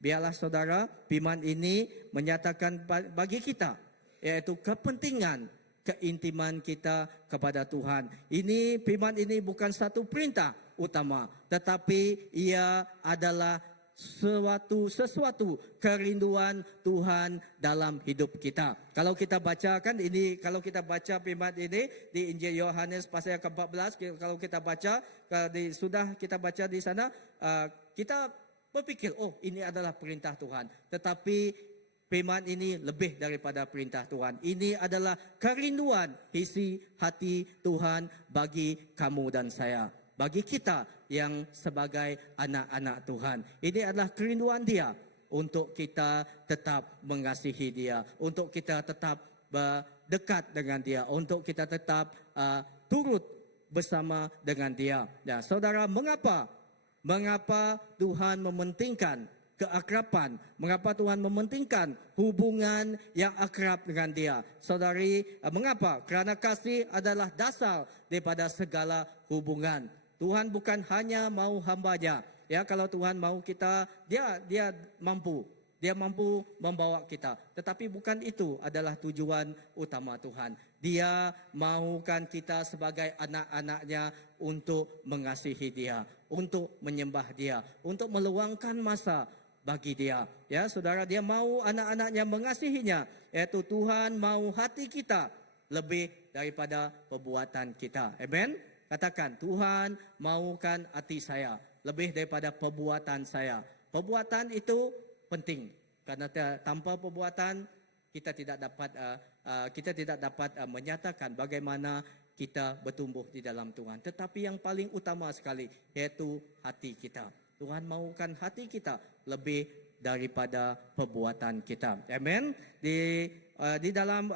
Biarlah saudara, firman ini menyatakan bagi kita, yaitu kepentingan keintiman kita kepada Tuhan. Ini firman ini bukan satu perintah utama, tetapi ia adalah sesuatu kerinduan Tuhan dalam hidup kita. Kalau kita bacakan ini, kalau kita baca firman ini di Injil Yohanes pasal yang ke-14, kalau kita baca, sudah kita baca di sana, kita berpikir, oh ini adalah perintah Tuhan. Tetapi firman ini lebih daripada perintah Tuhan. Ini adalah kerinduan isi hati Tuhan bagi kamu dan saya. Bagi kita yang sebagai anak-anak Tuhan. Ini adalah kerinduan Dia untuk kita tetap mengasihi Dia. Untuk kita tetap dekat dengan Dia. Untuk kita tetap turut bersama dengan Dia. Ya, saudara, mengapa Tuhan mementingkan keakraban? Mengapa Tuhan mementingkan hubungan yang akrab dengan Dia? Saudari, mengapa? Kerana kasih adalah dasar daripada segala hubungan. Tuhan bukan hanya mau hamba-Nya. Ya, kalau Tuhan mau kita, dia mampu. Dia mampu membawa kita. Tetapi bukan itu adalah tujuan utama Tuhan. Dia maukan kita sebagai anak-anak-Nya untuk mengasihi Dia, untuk menyembah Dia, untuk meluangkan masa bagi Dia. Ya, saudara, Dia mau anak-anak-Nya mengasihinya, yaitu Tuhan mau hati kita lebih daripada perbuatan kita. Amen. Katakan, Tuhan maukan hati saya lebih daripada perbuatan saya. Perbuatan itu penting, karena tanpa perbuatan kita tidak dapat menyatakan bagaimana kita bertumbuh di dalam Tuhan. Tetapi yang paling utama sekali yaitu hati kita. Tuhan maukan hati kita lebih daripada perbuatan kita. Amen. Di dalam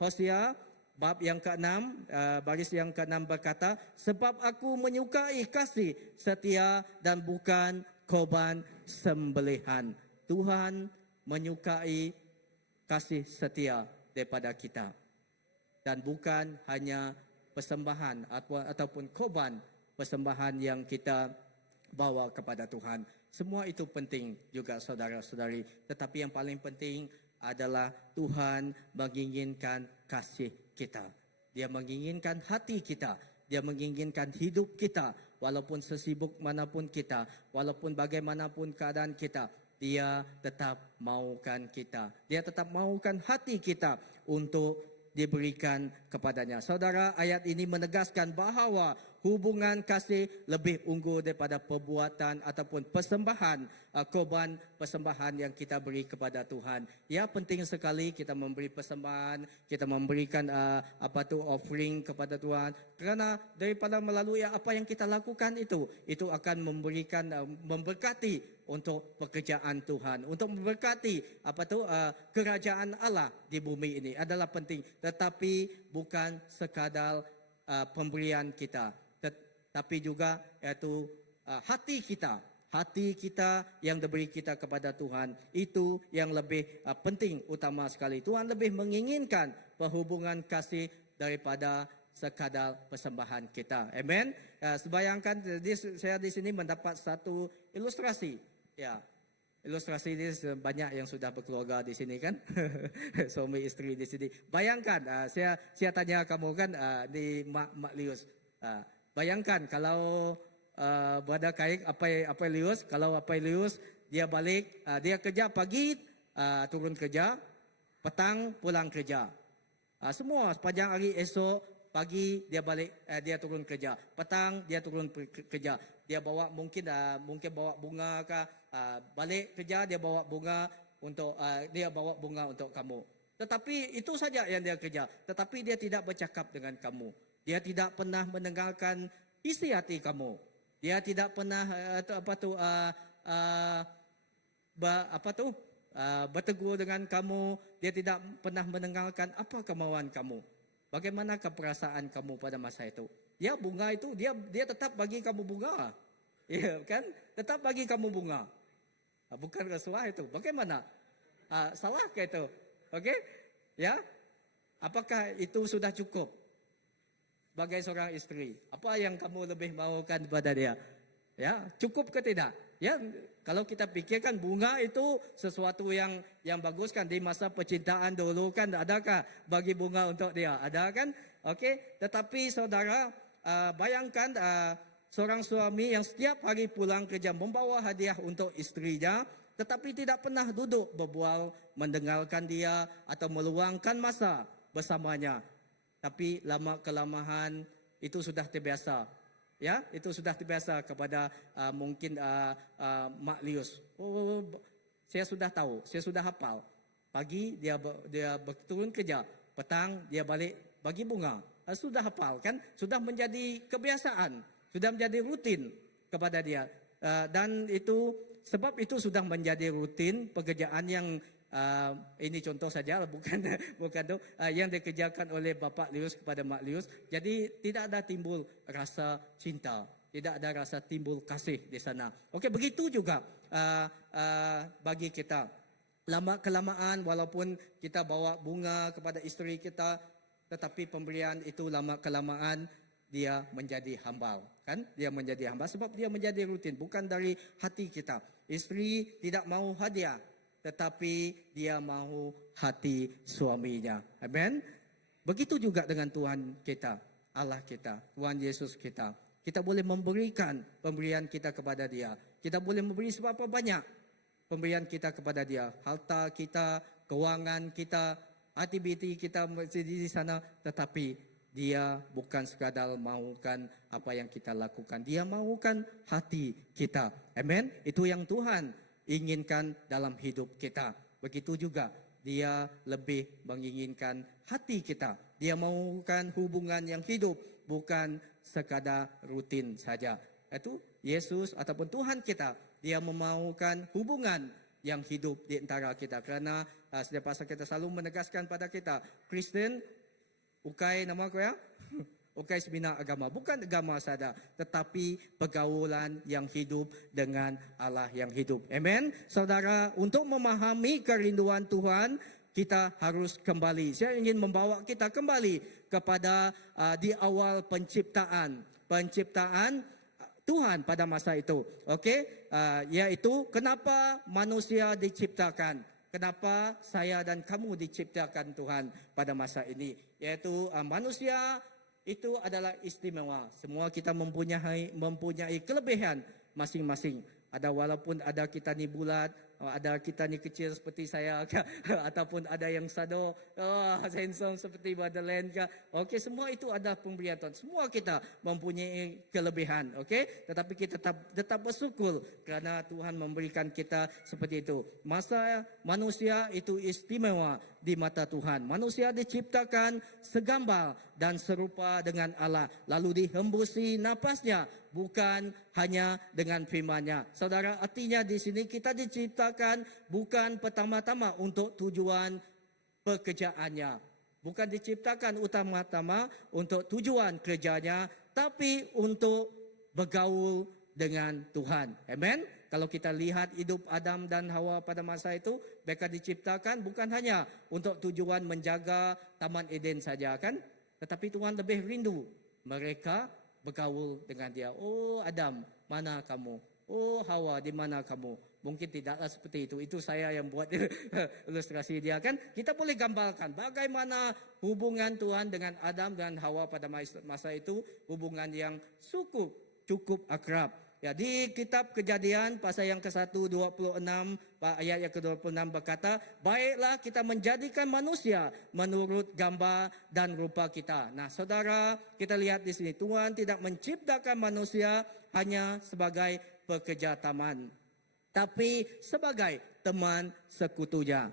Hosea bab yang ke-6, baris yang ke-6 berkata, sebab aku menyukai kasih setia dan bukan korban sembelihan. Tuhan menyukai kasih setia daripada kita. Dan bukan hanya persembahan ataupun korban persembahan yang kita bawa kepada Tuhan. Semua itu penting juga saudara-saudari. Tetapi yang paling penting adalah Tuhan menginginkan kasih kita. Dia menginginkan hati kita. Dia menginginkan hidup kita. Walaupun sesibuk manapun kita. Walaupun bagaimanapun keadaan kita. Dia tetap maukan kita. Dia tetap maukan hati kita untuk diberikan kepadanya. Saudara, ayat ini menegaskan bahawa hubungan kasih lebih unggul daripada perbuatan ataupun persembahan, korban persembahan yang kita beri kepada Tuhan. Ya, penting sekali kita memberi persembahan, kita memberikan offering kepada Tuhan, kerana daripada melalui apa yang kita lakukan itu akan memberikan memberkati untuk pekerjaan Tuhan, untuk memberkati kerajaan Allah di bumi ini adalah penting, tetapi bukan sekadar pemberian kita, tetapi juga iaitu hati kita yang diberi kita kepada Tuhan, itu yang lebih penting, utama sekali. Tuhan lebih menginginkan perhubungan kasih daripada sekadar persembahan kita. Amen. Sebayangkan saya di sini mendapat satu ilustrasi. Ya, ilustrasi ini banyak yang sudah berkeluarga di sini kan, suami istri di sini. Bayangkan, saya tanya kamu kan di Mak Lius. Bayangkan kalau Brother Kaik apa Lius, kalau apa Lius dia balik, dia kerja pagi, turun kerja, petang pulang kerja. Semua sepanjang hari esok pagi dia balik, dia turun kerja, petang dia turun kerja. Dia bawa mungkin bawa bunga ke, balik kerja dia bawa bunga untuk kamu. Tetapi itu saja yang dia kerja. Tetapi dia tidak bercakap dengan kamu. Dia tidak pernah mendengarkan isi hati kamu. Dia tidak pernah bertegur dengan kamu. Dia tidak pernah mendengarkan apa kemauan kamu. Bagaimanakah perasaan kamu pada masa itu? Ya, bunga itu dia tetap bagi kamu bunga. Ya kan? Tetap bagi kamu bunga. Bukan rasuah itu. Bagaimana? Salah ke itu? Okey? Ya? Apakah itu sudah cukup? Sebagai seorang istri, apa yang kamu lebih mahukan kepada dia? Ya, cukup ke tidak? Ya, kalau kita pikirkan bunga itu sesuatu yang bagus kan, di masa percintaan dulu kan, adakah bagi bunga untuk dia? Ada kan? Okey, tetapi saudara, bayangkan seorang suami yang setiap hari pulang kerja membawa hadiah untuk istrinya, tetapi tidak pernah duduk berbual, mendengarkan dia atau meluangkan masa bersamanya. Tapi lama kelamaan itu sudah terbiasa. Ya, itu sudah terbiasa kepada mungkin Mak Lius. Saya sudah tahu, saya sudah hafal. Pagi dia turun kerja, petang dia balik bagi bunga. Sudah hafal kan? Sudah menjadi kebiasaan, sudah menjadi rutin kepada dia. Dan itu sebab itu sudah menjadi rutin pekerjaan yang ini contoh saja, bukan tu yang dikerjakan oleh Bapak Lius kepada Mak Lius. Jadi tidak ada timbul rasa cinta, tidak ada rasa timbul kasih di sana. Okey, begitu juga bagi kita. Lama kelamaan walaupun kita bawa bunga kepada isteri kita, tetapi pemberian itu lama kelamaan dia menjadi hambal, kan? Dia menjadi hambal sebab dia menjadi rutin, bukan dari hati kita. Isteri tidak mahu hadiah, tetapi dia mahu hati suaminya. Amen. Begitu juga dengan Tuhan kita, Allah kita, Tuhan Yesus kita. Kita boleh memberikan pemberian kita kepada dia. Kita boleh memberi seberapa banyak pemberian kita kepada dia. Harta kita, kewangan kita, aktiviti kita di sana, tetapi dia bukan sekadar mahukan apa yang kita lakukan. Dia mahukan hati kita. Amen. Itu yang Tuhan inginkan dalam hidup kita. Begitu juga dia lebih menginginkan hati kita. Dia mahukan hubungan yang hidup, bukan sekadar rutin saja. Itu Yesus ataupun Tuhan kita. Dia memahukan hubungan yang hidup di antara kita. Kerana setiap pasal kita selalu menegaskan pada kita, Kristen ukai nama ko ya? Ukai sebina agama. Bukan agama saja, tetapi pergaulan yang hidup dengan Allah yang hidup. Amen. Saudara, untuk memahami kerinduan Tuhan, kita harus kembali. Saya ingin membawa kita kembali kepada di awal penciptaan. Penciptaan Tuhan pada masa itu. Okey, yaitu kenapa manusia diciptakan. Kenapa saya dan kamu diciptakan Tuhan pada masa ini? Yaitu manusia itu adalah istimewa. Semua kita mempunyai kelebihan masing-masing. Walaupun ada kita ni bulat, ada kita ni kecil seperti saya ke, ataupun ada yang sado handsome seperti Brother Len ke. Okey, semua itu adalah pemberian Tuhan. Semua kita mempunyai kelebihan, okey? Tetapi kita tetap bersyukur kerana Tuhan memberikan kita seperti itu. Manusia itu istimewa di mata Tuhan. Manusia diciptakan segambar dan serupa dengan Allah, lalu dihembusi napasnya, bukan hanya dengan firman-Nya. Saudara, artinya di sini kita diciptakan bukan pertama-tama untuk tujuan pekerjaannya. Bukan diciptakan utama-tama untuk tujuan kerjanya, tapi untuk bergaul dengan Tuhan. Amen. Kalau kita lihat hidup Adam dan Hawa pada masa itu, mereka diciptakan bukan hanya untuk tujuan menjaga Taman Eden saja kan, tetapi Tuhan lebih rindu mereka bergaul dengan dia. Oh Adam, mana kamu? Oh Hawa, di mana kamu? Mungkin tidaklah seperti itu. Itu saya yang buat ilustrasi dia kan. Kita boleh gambarkan bagaimana hubungan Tuhan dengan Adam dan Hawa pada masa itu, hubungan yang cukup akrab. Ya, di kitab Kejadian pasal yang ke-1 26 ayat yang ke-26 berkata, baiklah kita menjadikan manusia menurut gambar dan rupa kita. Nah, saudara, kita lihat di sini Tuhan tidak menciptakan manusia hanya sebagai pekerja taman, tapi sebagai teman sekutunya.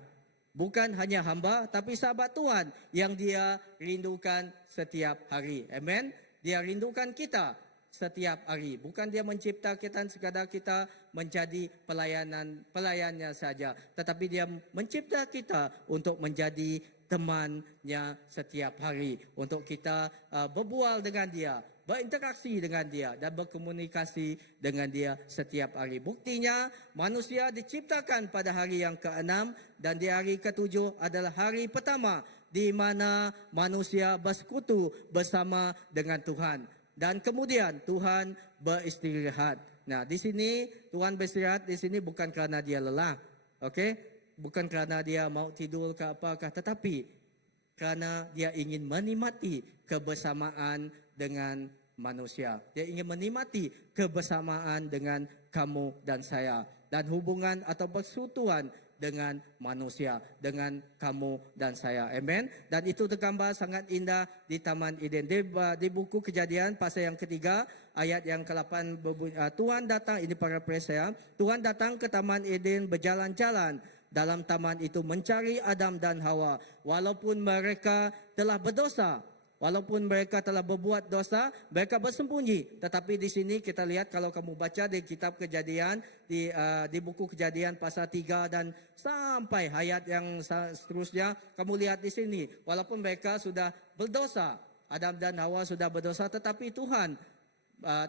Bukan hanya hamba, tapi sahabat Tuhan yang dia rindukan setiap hari. Amen. Dia rindukan kita setiap hari. Bukan dia mencipta kita sekadar kita menjadi pelayannya saja, tetapi dia mencipta kita untuk menjadi temannya setiap hari, untuk kita berbual dengan dia, berinteraksi dengan dia dan berkomunikasi dengan dia setiap hari. Buktinya manusia diciptakan pada hari yang ke-6 dan di hari ke-7 adalah hari pertama di mana manusia bersekutu bersama dengan Tuhan. Dan kemudian Tuhan beristirahat. Nah, di sini Tuhan beristirahat di sini bukan kerana dia lelah, okey? Bukan kerana dia mau tidur ke apakah, tetapi kerana dia ingin menikmati kebersamaan dengan manusia. Dia ingin menikmati kebersamaan dengan kamu dan saya, dan hubungan atau persekutuan dengan manusia, dengan kamu dan saya. Amen. Dan itu tergambar sangat indah di Taman Eden. Di buku Kejadian pasal yang ketiga ayat yang ke-8 berbunyi, Tuhan datang, ini para presya, Tuhan datang ke Taman Eden berjalan-jalan dalam taman itu mencari Adam dan Hawa. Walaupun mereka telah berdosa, walaupun mereka telah berbuat dosa, mereka bersembunyi. Tetapi di sini kita lihat, kalau kamu baca di kitab Kejadian, di buku Kejadian pasal 3 dan sampai ayat yang seterusnya, kamu lihat di sini, walaupun mereka sudah berdosa, Adam dan Hawa sudah berdosa, tetapi Tuhan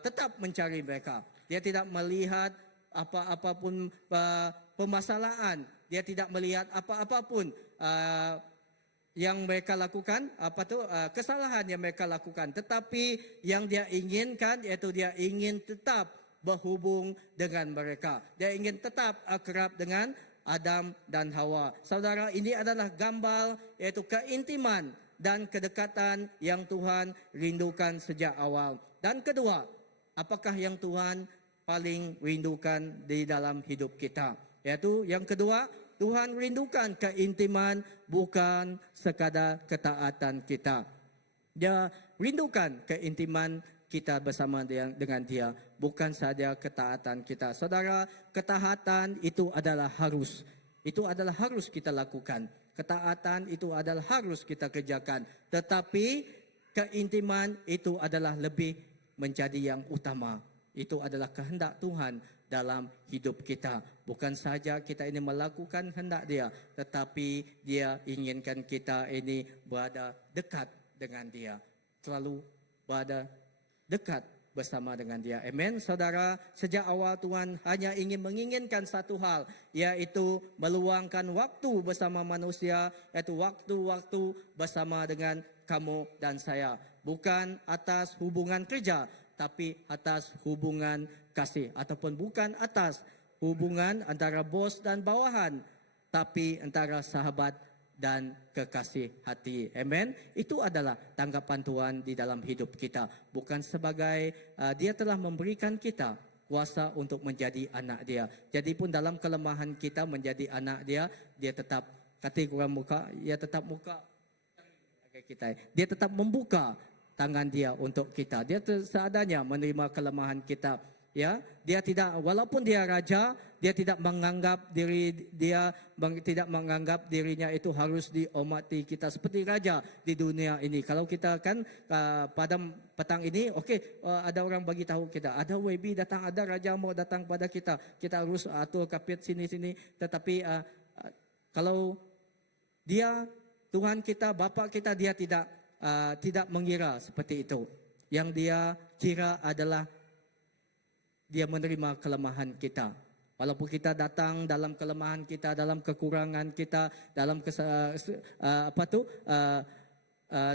tetap mencari mereka. Dia tidak melihat apa-apapun permasalahan, dia tidak melihat apa-apapun yang mereka lakukan, kesalahan yang mereka lakukan. Tetapi yang dia inginkan, iaitu dia ingin tetap berhubung dengan mereka. Dia ingin tetap akrab dengan Adam dan Hawa. Saudara, ini adalah gambar, iaitu keintiman dan kedekatan yang Tuhan rindukan sejak awal. Dan kedua, apakah yang Tuhan paling rindukan di dalam hidup kita? Iaitu yang kedua, Tuhan rindukan keintiman, bukan sekadar ketaatan kita. Dia rindukan keintiman kita bersama dengan dia, bukan saja ketaatan kita. Saudara, ketaatan itu adalah harus. Itu adalah harus kita lakukan. Ketaatan itu adalah harus kita kerjakan. Tetapi keintiman itu adalah lebih menjadi yang utama. Itu adalah kehendak Tuhan dalam hidup kita. Bukan saja kita ini melakukan kehendak dia, tetapi dia inginkan kita ini berada dekat dengan dia. Selalu berada dekat bersama dengan dia. Amen. Saudara, sejak awal Tuhan hanya menginginkan satu hal, yaitu meluangkan waktu bersama manusia, yaitu waktu-waktu bersama dengan kamu dan saya. Bukan atas hubungan kerja, tapi atas hubungan kasih, ataupun bukan atas hubungan antara bos dan bawahan, tapi antara sahabat dan kekasih hati. Amen. Itu adalah tanggapan Tuhan di dalam hidup kita. Bukan sebagai dia telah memberikan kita kuasa untuk menjadi anak dia. Jadi pun dalam kelemahan kita menjadi anak dia, dia tetap kata kurang muka, dia tetap muka kita. Dia tetap membuka tangan dia untuk kita. Dia seadanya menerima kelemahan kita. Ya, dia tidak, walaupun dia raja, dia tidak menganggap tidak menganggap dirinya itu harus dihormati kita seperti raja di dunia ini. Kalau kita kan pada petang ini, ada orang bagi tahu kita, ada WB datang, ada raja mau datang pada kita. Kita harus atur kapit sini-sini. Tetapi kalau dia Tuhan kita, Bapa kita, dia tidak mengira seperti itu. Yang dia kira adalah dia menerima kelemahan kita. Walaupun kita datang dalam kelemahan kita, dalam kekurangan kita, dalam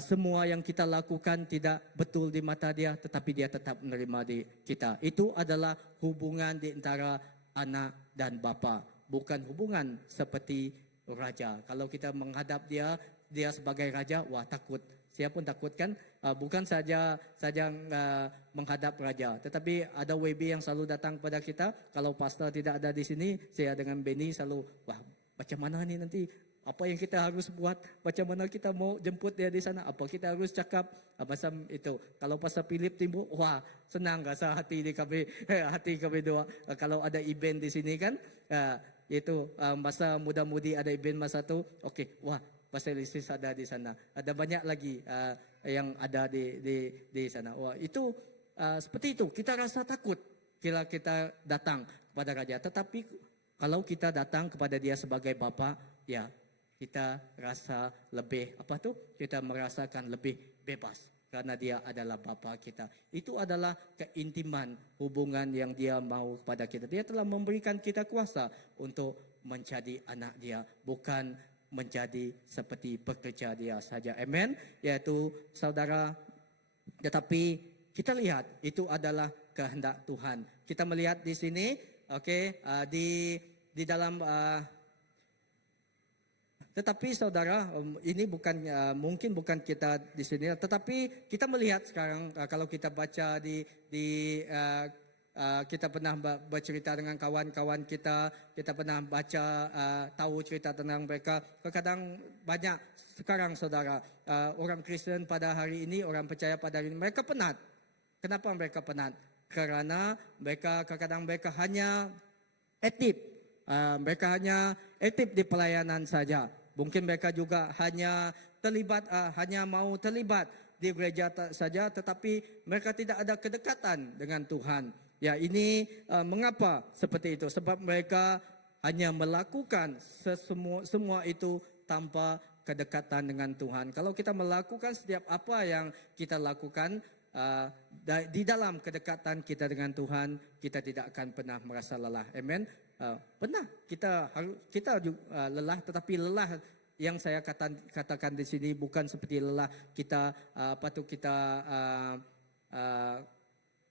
semua yang kita lakukan tidak betul di mata dia, tetapi dia tetap menerima di kita. Itu adalah hubungan di antara anak dan bapa, bukan hubungan seperti raja. Kalau kita menghadap dia sebagai raja, wah takut. Saya pun takut kan, bukan saja menghadap raja, tetapi ada WB yang selalu datang pada kita. Kalau pastor tidak ada di sini, saya dengan Benny selalu, wah macam mana ni nanti, apa yang kita harus buat, macam mana kita mau jemput dia di sana, apa kita harus cakap, macam itu. Kalau pastor Philip timbul, wah senang rasa hati kami dua. Kalau ada event di sini kan, itu masa muda-mudi ada event masa tu, wah Pastor Isis ada di sana. Ada banyak lagi yang ada di sana. Wah, itu seperti itu. Kita rasa takut bila kita datang kepada raja. Tetapi kalau kita datang kepada dia sebagai bapa, ya kita rasa lebih kita merasakan lebih bebas karena dia adalah bapa kita. Itu adalah keintiman hubungan yang dia mau kepada kita. Dia telah memberikan kita kuasa untuk menjadi anak dia, bukan menjadi seperti pekerja dia saja. Amen. Yaitu saudara, tetapi kita lihat itu adalah kehendak Tuhan. Kita melihat di sini, di dalam tetapi saudara, ini bukan mungkin bukan kita di sini, tetapi kita melihat sekarang kalau kita baca kita pernah bercerita dengan kawan-kawan kita pernah baca tahu cerita tentang mereka. Kadang banyak sekarang saudara, orang Kristen pada hari ini, orang percaya pada hari ini, mereka penat. Kenapa mereka penat? Kerana kadang mereka hanya aktif. Mereka hanya aktif di pelayanan saja. Mungkin mereka juga hanya mau terlibat di gereja saja, tetapi mereka tidak ada kedekatan dengan Tuhan. Ya, ini mengapa seperti itu? Sebab mereka hanya melakukan semua itu tanpa kedekatan dengan Tuhan. Kalau kita melakukan setiap apa yang kita lakukan di dalam kedekatan kita dengan Tuhan, kita tidak akan pernah merasa lelah. Amen. Pernah kita juga lelah, tetapi lelah yang saya katakan di sini bukan seperti lelah kita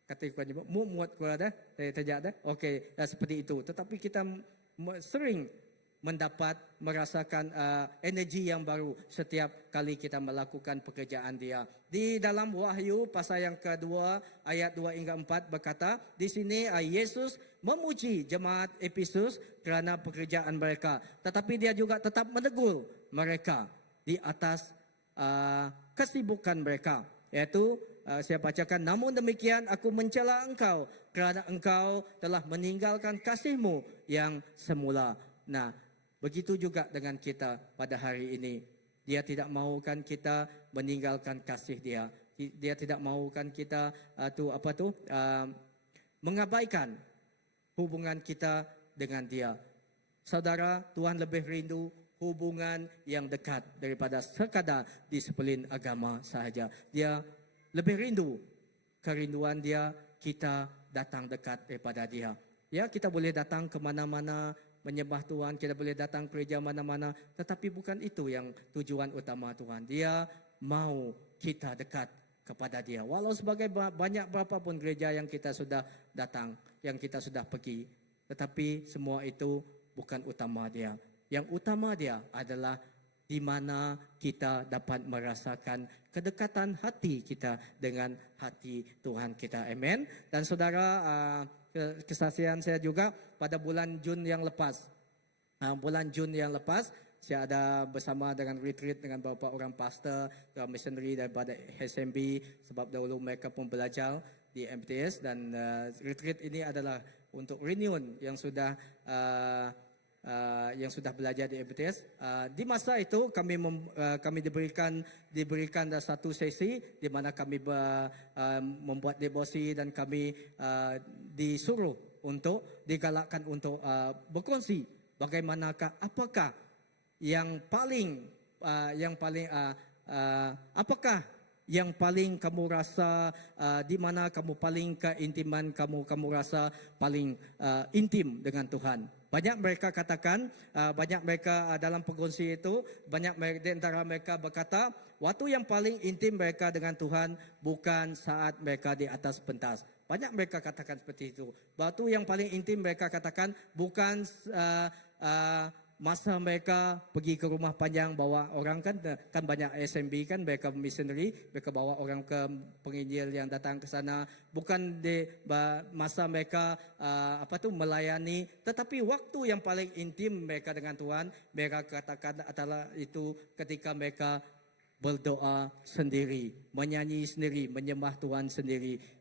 kata muat kurang dah, terjak dah. Seperti itu. Tetapi kita sering merasakan energi yang baru setiap kali kita melakukan pekerjaan dia. Di dalam Wahyu pasal yang kedua ayat 2 hingga 4 berkata, di sini Yesus memuji jemaat Efesus kerana pekerjaan mereka, tetapi dia juga tetap menegur mereka di atas kesibukan mereka. Yaitu saya bacakan, namun demikian aku mencela engkau kerana engkau telah meninggalkan kasihmu yang semula. Nah, begitu juga dengan kita pada hari ini. Dia tidak mahukan kita meninggalkan kasih dia. Dia tidak mahukan kita mengabaikan hubungan kita dengan dia. Saudara, Tuhan lebih rindu hubungan yang dekat daripada sekadar disiplin agama sahaja. Dia lebih rindu, kerinduan dia kita datang dekat daripada dia. Ya, kita boleh datang ke mana-mana menyembah Tuhan, kita boleh datang gereja mana-mana, tetapi bukan itu yang tujuan utama Tuhan. Dia mau kita dekat kepada dia. Walau sebagai banyak berapapun gereja yang kita sudah datang, yang kita sudah pergi, tetapi semua itu bukan utama dia. Yang utama dia adalah di mana kita dapat merasakan kedekatan hati kita dengan hati Tuhan kita. Amen. Dan saudara, kesaksian saya juga pada bulan Jun yang lepas. Bulan Jun yang lepas, saya ada bersama dengan retreat dengan beberapa orang pastor, missionary daripada SMB, sebab dahulu mereka pun belajar di MTS, dan retreat ini adalah untuk reunion yang sudah belajar di MTS. Di masa itu kami diberikan satu sesi di mana kami membuat devosi, dan kami disuruh untuk digalakkan untuk berkongsi bagaimanakah, apakah apakah yang paling kamu rasa, di mana kamu paling keintiman kamu rasa paling intim dengan Tuhan. Banyak mereka katakan, banyak mereka dalam pengkongsi itu, banyak di antara mereka berkata, waktu yang paling intim mereka dengan Tuhan bukan saat mereka di atas pentas. Banyak mereka katakan seperti itu. Waktu yang paling intim mereka katakan bukan masa mereka pergi ke rumah panjang bawa orang, kan banyak SMB kan, mereka missionary, mereka bawa orang ke penginjil yang datang ke sana, bukan di masa mereka melayani, tetapi waktu yang paling intim mereka dengan Tuhan, mereka katakan adalah itu ketika mereka berdoa sendiri, menyanyi sendiri, menyembah Tuhan sendiri.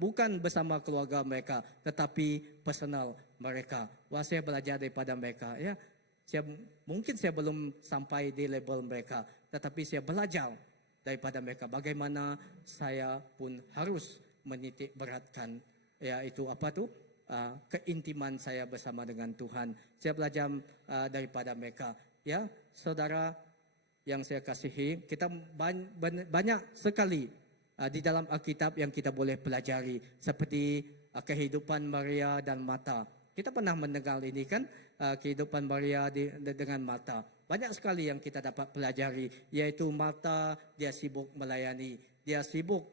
Bukan bersama keluarga mereka, tetapi personal mereka. Wah, saya belajar daripada mereka. Ya, mungkin saya belum sampai di level mereka, tetapi saya belajar daripada mereka. Bagaimana saya pun harus menitik beratkan, yaitu keintiman saya bersama dengan Tuhan. Saya belajar daripada mereka. Ya, saudara yang saya kasihi, kita banyak sekali di dalam Alkitab yang kita boleh pelajari, seperti kehidupan Maria dan Martha. Kita pernah mendengar ini kan, kehidupan Maria dengan Martha. Banyak sekali yang kita dapat pelajari, yaitu Martha dia sibuk melayani, dia sibuk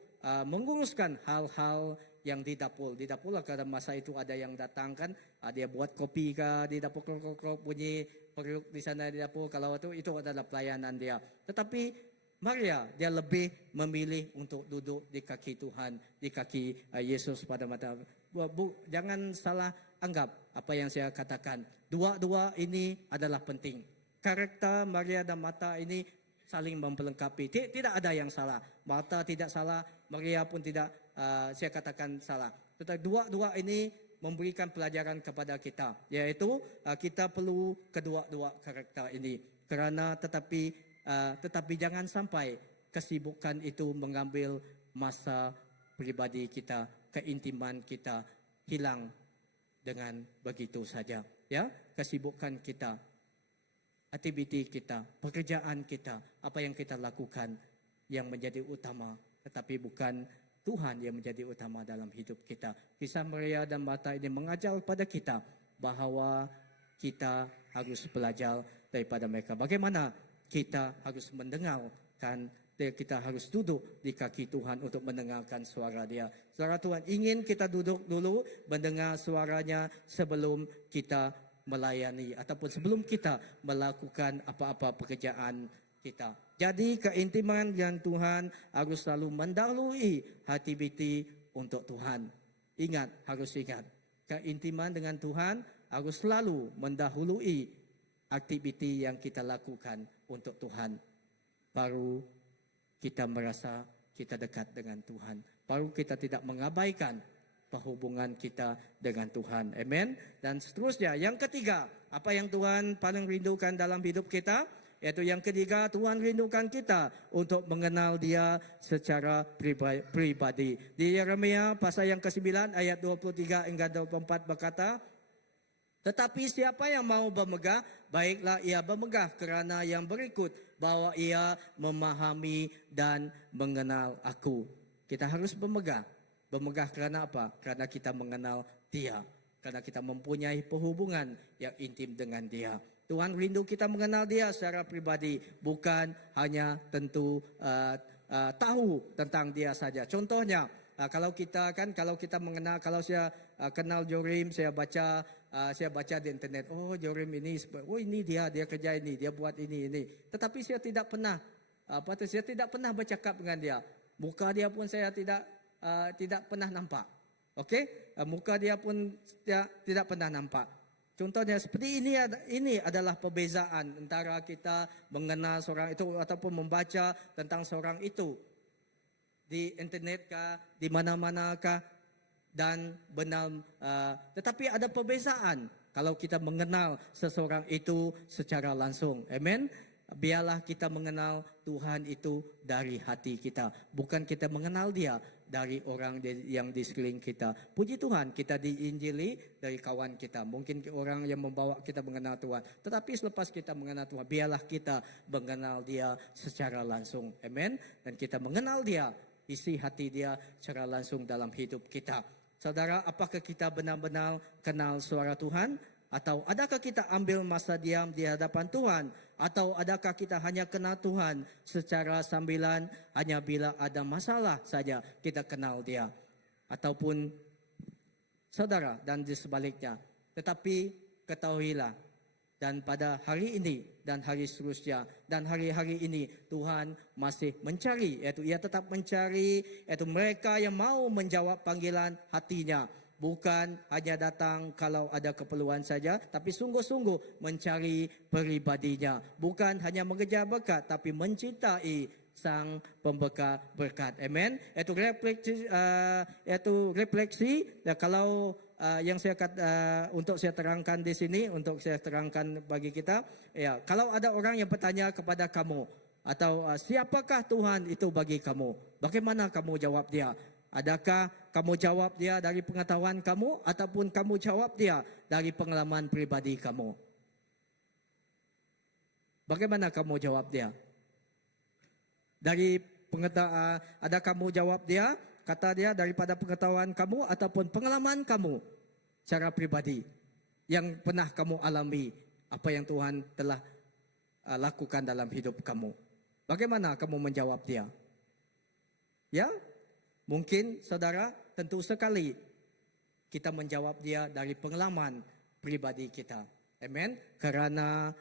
menguruskan hal-hal yang di dapur. Di dapur lah, pada masa itu ada yang datang kan, dia buat kopi ke di dapur, krok bunyi periuk di sana di dapur. Kalau itu adalah pelayanan dia. Tetapi Maria, dia lebih memilih untuk duduk di kaki Tuhan, di kaki Yesus pada mata. Jangan salah anggap apa yang saya katakan. Dua-dua ini adalah penting. Karakter Maria dan Martha ini saling memperlengkapi. Tidak ada yang salah. Martha tidak salah, Maria pun tidak, saya katakan salah. Tetapi dua-dua ini memberikan pelajaran kepada kita, yaitu kita perlu kedua-dua karakter ini. Tetapi jangan sampai kesibukan itu mengambil masa pribadi kita, keintiman kita hilang dengan begitu saja. Ya, kesibukan kita, aktiviti kita, pekerjaan kita, apa yang kita lakukan yang menjadi utama, tetapi bukan Tuhan yang menjadi utama dalam hidup kita. Kisah Maria dan Martha ini mengajar kepada kita bahawa kita harus belajar daripada mereka. Bagaimana kita harus mendengarkan, kita harus duduk di kaki Tuhan untuk mendengarkan suara Dia. Suara Tuhan ingin kita duduk dulu mendengar suaranya sebelum kita melayani ataupun sebelum kita melakukan apa-apa pekerjaan kita. Jadi keintiman dengan Tuhan harus selalu mendahului aktiviti untuk Tuhan. Harus ingat, keintiman dengan Tuhan harus selalu mendahului aktiviti yang kita lakukan untuk Tuhan. Baru kita merasa kita dekat dengan Tuhan. Baru kita tidak mengabaikan perhubungan kita dengan Tuhan. Amen. Dan seterusnya, yang ketiga, apa yang Tuhan paling rindukan dalam hidup kita? Yaitu yang ketiga, Tuhan rindukan kita untuk mengenal Dia secara pribadi. Di Yeremia pasal yang ke-9 ayat 23 hingga 24 berkata, tetapi siapa yang mau bermegah, baiklah ia bermegah kerana yang berikut, bahwa ia memahami dan mengenal aku. Kita harus bermegah. Bermegah kerana apa? Kerana kita mengenal Dia. Kerana kita mempunyai perhubungan yang intim dengan Dia. Tuhan rindu kita mengenal Dia secara pribadi, bukan hanya tentu tahu tentang Dia saja. Contohnya, kalau kita mengenal, kalau saya kenal Jorim, saya baca saya baca di internet, oh Jorim ini, oh ini dia kerja ini, dia buat ini. Tetapi saya tidak pernah, saya tidak pernah bercakap dengan dia. Muka dia pun saya tidak pernah nampak. Okey, muka dia pun tidak pernah nampak. Contohnya seperti ini adalah perbezaan antara kita mengenal seorang itu ataupun membaca tentang seorang itu di internet kah, di mana-mana kah, dan benar. Tetapi ada perbezaan kalau kita mengenal seseorang itu secara langsung. Amen. Biarlah kita mengenal Tuhan itu dari hati kita. Bukan kita mengenal dia dari orang yang di sekeliling kita. Puji Tuhan, kita diinjili dari kawan kita. Mungkin orang yang membawa kita mengenal Tuhan. Tetapi selepas kita mengenal Tuhan, biarlah kita mengenal dia secara langsung. Amen. Dan kita mengenal dia, isi hati dia secara langsung dalam hidup kita. Saudara, apakah kita benar-benar kenal suara Tuhan? Atau adakah kita ambil masa diam di hadapan Tuhan? Atau adakah kita hanya kenal Tuhan secara sambilan, hanya bila ada masalah saja kita kenal dia? Ataupun saudara dan di sebaliknya. Tetapi ketahuilah, dan pada hari ini dan hari seterusnya dan hari-hari ini Tuhan masih mencari, iaitu ia tetap mencari, iaitu mereka yang mau menjawab panggilan hatinya. Bukan hanya datang kalau ada keperluan saja, tapi sungguh-sungguh mencari pribadinya. Bukan hanya mengejar berkat, tapi mencintai Sang Pemberi berkat. Amen. Itu refleksi. Dan kalau yang saya untuk saya terangkan di sini, untuk saya terangkan bagi kita, ya, kalau ada orang yang bertanya kepada kamu, atau siapakah Tuhan itu bagi kamu, bagaimana kamu jawab dia? Adakah kamu jawab dia dari pengetahuan kamu, ataupun kamu jawab dia dari pengalaman pribadi kamu? Bagaimana kamu jawab dia? Dari pengetahuan, ada kamu jawab dia, kata dia daripada pengetahuan kamu ataupun pengalaman kamu secara pribadi yang pernah kamu alami, apa yang Tuhan telah lakukan dalam hidup kamu? Bagaimana kamu menjawab dia? Ya? Mungkin saudara, tentu sekali kita menjawab dia dari pengalaman pribadi kita. Amen. Karena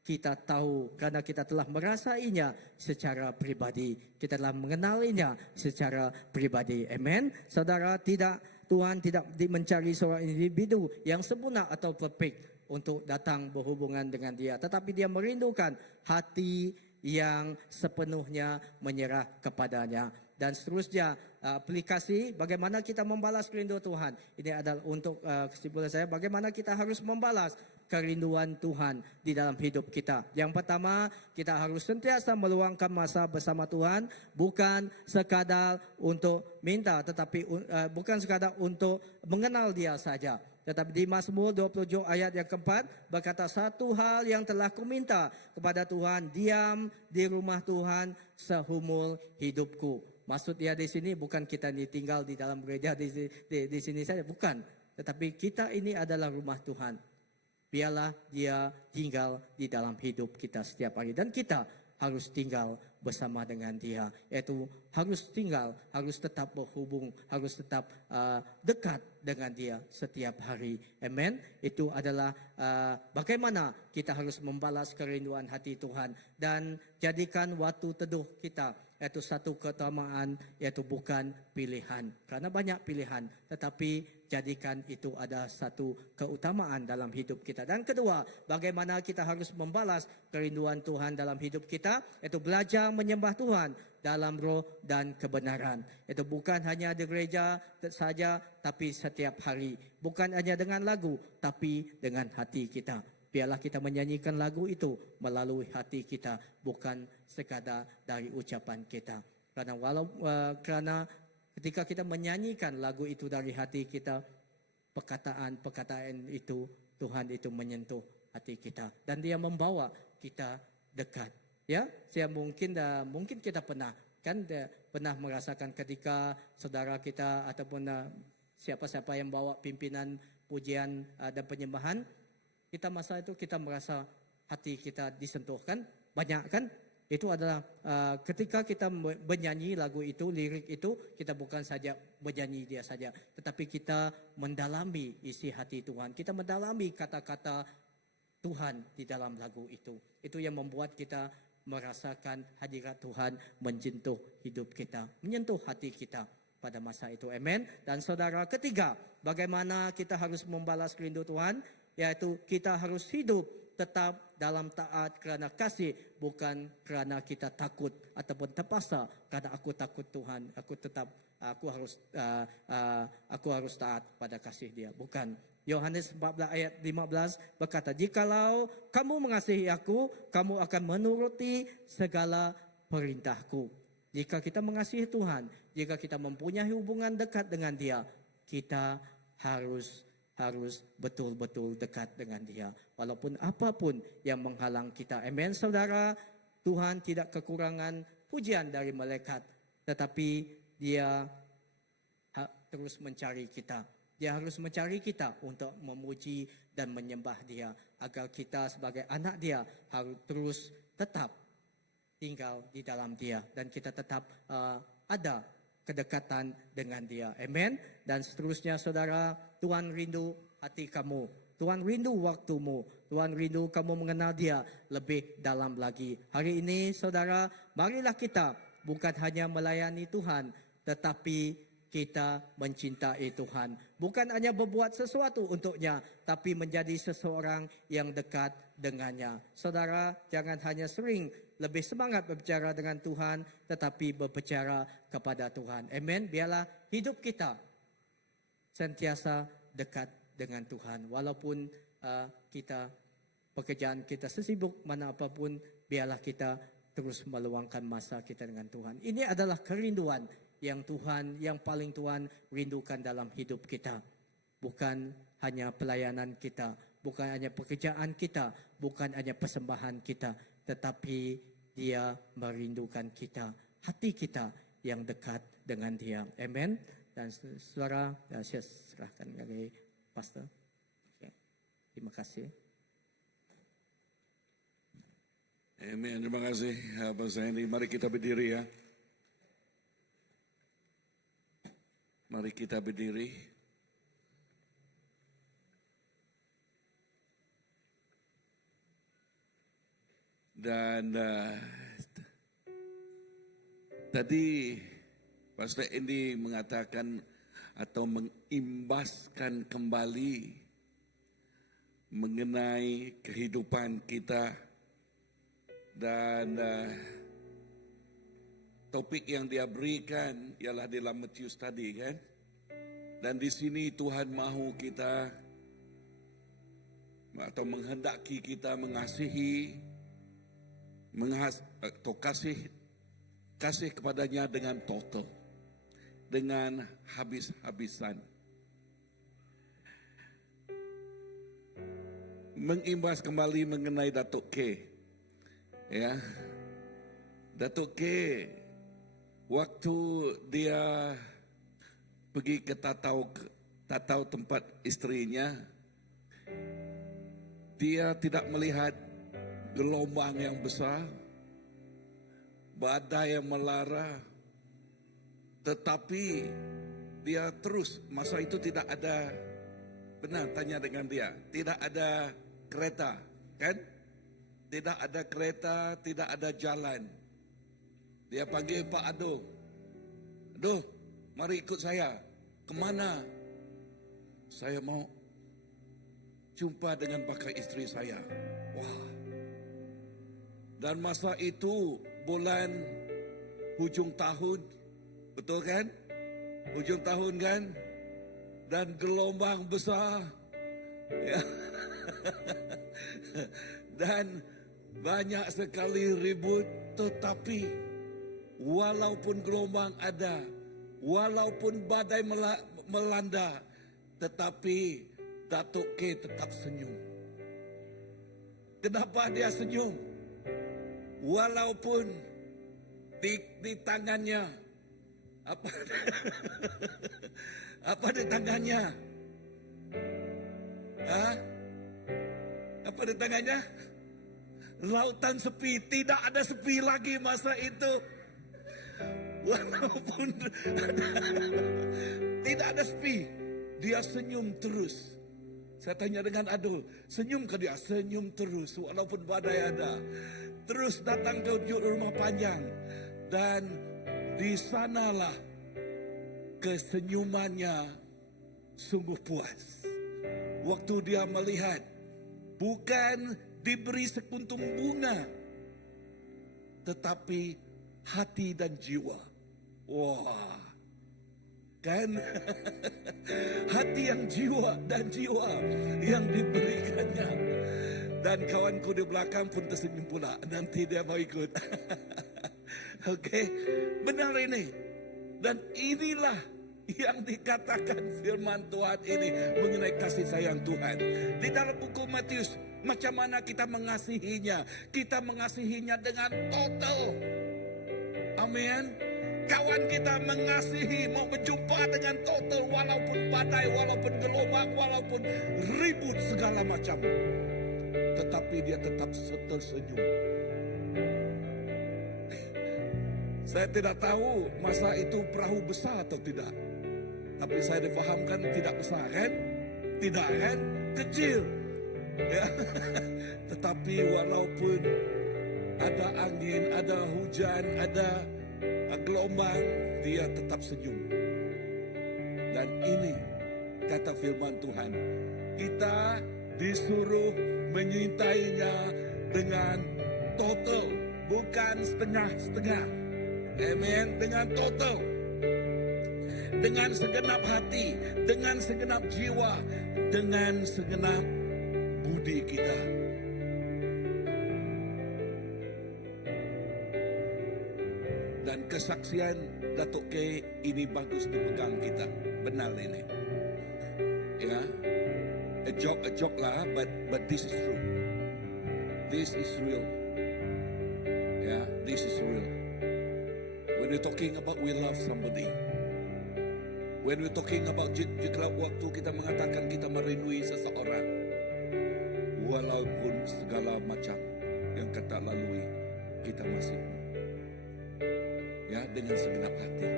kita tahu, karena kita telah merasainya secara pribadi. Kita telah mengenalinya secara pribadi. Amen. Saudara, Tuhan tidak mencari seorang individu yang sempurna atau perfect untuk datang berhubungan dengan dia. Tetapi dia merindukan hati yang sepenuhnya menyerah kepadanya. Dan seterusnya, aplikasi bagaimana kita membalas kerinduan Tuhan. Ini adalah untuk kesimpulan saya, bagaimana kita harus membalas kerinduan Tuhan di dalam hidup kita. Yang pertama, kita harus sentiasa meluangkan masa bersama Tuhan, bukan sekadar untuk minta, tetapi bukan sekadar untuk mengenal dia saja. Tetapi di Mazmur 27 ayat yang keempat berkata, satu hal yang telah kuminta kepada Tuhan, diam di rumah Tuhan seumur hidupku. Maksud dia di sini bukan kita tinggal di dalam gereja di sini saja, bukan. Tetapi kita ini adalah rumah Tuhan. Biarlah dia tinggal di dalam hidup kita setiap hari. Dan kita harus tinggal bersama dengan dia. Yaitu harus tinggal, harus tetap berhubung, harus tetap dekat dengan dia setiap hari. Amen. Itu adalah bagaimana kita harus membalas kerinduan hati Tuhan. Dan jadikan waktu teduh kita, yaitu satu keutamaan, yaitu bukan pilihan. Karena banyak pilihan, tetapi jadikan itu ada satu keutamaan dalam hidup kita. Dan kedua, bagaimana kita harus membalas kerinduan Tuhan dalam hidup kita, yaitu belajar menyembah Tuhan dalam roh dan kebenaran. Itu bukan hanya di gereja saja, tapi setiap hari. Bukan hanya dengan lagu, tapi dengan hati kita. Biarlah kita menyanyikan lagu itu melalui hati kita, bukan sekadar dari ucapan kita. Karena ketika kita menyanyikan lagu itu dari hati kita, perkataan itu, Tuhan itu menyentuh hati kita. Dan dia membawa kita dekat. Ya, saya mungkin kita pernah merasakan ketika saudara kita ataupun siapa-siapa yang bawa pimpinan pujian dan penyembahan, kita masa itu kita merasa hati kita disentuh kan, banyak kan, Itu adalah ketika kita bernyanyi lagu itu, lirik itu, kita bukan saja bernyanyi dia saja, tetapi kita mendalami isi hati Tuhan. Kita mendalami kata-kata Tuhan di dalam lagu itu. Itu yang membuat kita merasakan hadirat Tuhan menyentuh hidup kita, menyentuh hati kita pada masa itu. Amen. Dan saudara, ketiga, bagaimana kita harus membalas rindu Tuhan, yaitu kita harus hidup tetap dalam taat kerana kasih, bukan kerana kita takut ataupun terpaksa kerana aku takut Tuhan, aku harus taat pada kasih Dia. Bukan. Yohanes 14 ayat 15 berkata, jikalau kamu mengasihi aku, kamu akan menuruti segala perintahku. Jika kita mengasihi Tuhan, jika kita mempunyai hubungan dekat dengan Dia, kita harus betul-betul dekat dengan Dia. Walaupun apapun yang menghalang kita. Amen, saudara. Tuhan tidak kekurangan pujian dari malaikat. Tetapi Dia terus mencari kita. Dia harus mencari kita untuk memuji dan menyembah Dia. Agar kita sebagai anak Dia harus terus tetap tinggal di dalam Dia. Dan kita tetap ada kedekatan dengan Dia. Amen. Dan seterusnya, saudara, Tuhan rindu hati kamu. Tuhan rindu waktumu. Tuhan rindu kamu mengenal Dia lebih dalam lagi. Hari ini, saudara, marilah kita bukan hanya melayani Tuhan, tetapi kita mencintai Tuhan. Bukan hanya berbuat sesuatu untuknya, tapi menjadi seseorang yang dekat dengannya. Saudara, jangan hanya sering lebih semangat berbicara dengan Tuhan, tetapi berbicara kepada Tuhan. Amen. Biarlah hidup kita sentiasa dekat dengan Tuhan. Walaupun pekerjaan kita sesibuk mana apapun, biarlah kita terus meluangkan masa kita dengan Tuhan. Ini adalah kerinduan yang paling Tuhan rindukan dalam hidup kita. Bukan hanya pelayanan kita, bukan hanya pekerjaan kita, bukan hanya persembahan kita, tetapi Dia merindukan kita, hati kita yang dekat dengan Dia. Amen. Dan saudara, saya serahkan kepada pastor. Okay. Terima kasih. Amen. Terima kasih Pastor Henry. Mari kita berdiri ya. Mari kita berdiri. Dan tadi Pastor Andy mengatakan atau mengimbaskan kembali mengenai kehidupan kita. Dan topik yang dia berikan ialah dalam Matius tadi kan. Dan di sini Tuhan mahu kita atau menghendaki kita mengasihi atau kasih kepadanya dengan total, dengan habis-habisan. Mengimbas kembali mengenai Datuk K. Ya, Datuk K, waktu dia pergi ke tatau tempat istrinya, dia tidak melihat gelombang yang besar, badai yang melara, tetapi dia terus, masa itu tidak ada, benar tanya dengan dia, tidak ada kereta, kan? Tidak ada kereta, tidak ada jalan. Dia panggil Pak Ado. Ado, mari ikut saya. Kemana? Saya mau jumpa dengan bakal istri saya. Wah. Dan masa itu bulan hujung tahun. Betul kan? Hujung tahun kan? Dan gelombang besar. Ya. Dan banyak sekali ribut, tetapi walaupun gelombang ada, walaupun badai melanda, tetapi Datuk K tetap senyum. Kenapa dia senyum? Walaupun di tangannya apa di tangannya? Hah? Apa di tangannya? Lautan sepi, tidak ada sepi lagi masa itu. Walaupun tidak ada sepi, dia senyum terus. Saya tanya dengan Adul, senyum ke dia? Senyum terus walaupun badai ada. Terus datang ke rumah panjang. Dan di sanalah kesenyumannya sungguh puas. Waktu dia melihat, bukan diberi sekuntum bunga, tetapi hati dan jiwa. Wah, kan? Hati yang jiwa dan jiwa yang diberikannya. Dan kawanku di belakang pun tersenyum pula. Nanti dia mau ikut. Oke, benar ini. Dan inilah yang dikatakan firman Tuhan ini mengenai kasih sayang Tuhan. Di dalam buku Matius, macam mana kita mengasihinya? Kita mengasihinya dengan total. Amin. Kawan kita mengasihi, mau berjumpa dengan total, walaupun badai, walaupun gelombang, walaupun ribut segala macam. Tetapi dia tetap tersenyum. Saya tidak tahu masa itu perahu besar atau tidak. Tapi saya difahamkan tidak besar kan? Tidak kan? Kecil. Ya. Tetapi walaupun ada angin, ada hujan, ada gelombang, dia tetap senyum. Dan ini kata firman Tuhan, kita disuruh menyintainya dengan total, bukan setengah-setengah. Amen, dengan total. Dengan segenap hati, dengan segenap jiwa, dengan segenap budi kita. Dan kesaksian Datuk K ini bagus dipegang kita. Benar ini. Ya. A joke lah, but this is true. This is real. Ya, this is real. When we're talking about we love somebody. When we're talking about jika waktu kita mengatakan kita merinui seseorang, walaupun segala macam yang kita lalui, kita masih ya dengan segenap hati.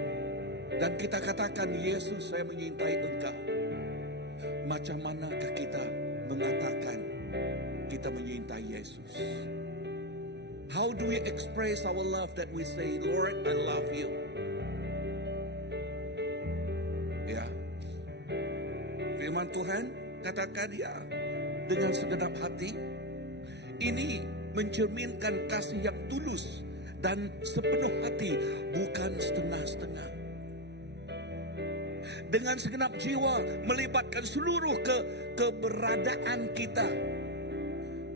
Dan kita katakan, Yesus, saya menyintai Engkau. Macam manakah kita mengatakan kita menyintai Yesus? How do we express our love that we say, Lord, I love you? Ya, firman Tuhan katakan ya dengan segenap hati. Ini mencerminkan kasih yang tulus dan sepenuh hati, bukan setengah-setengah. Dengan segenap jiwa, melibatkan seluruh keberadaan kita,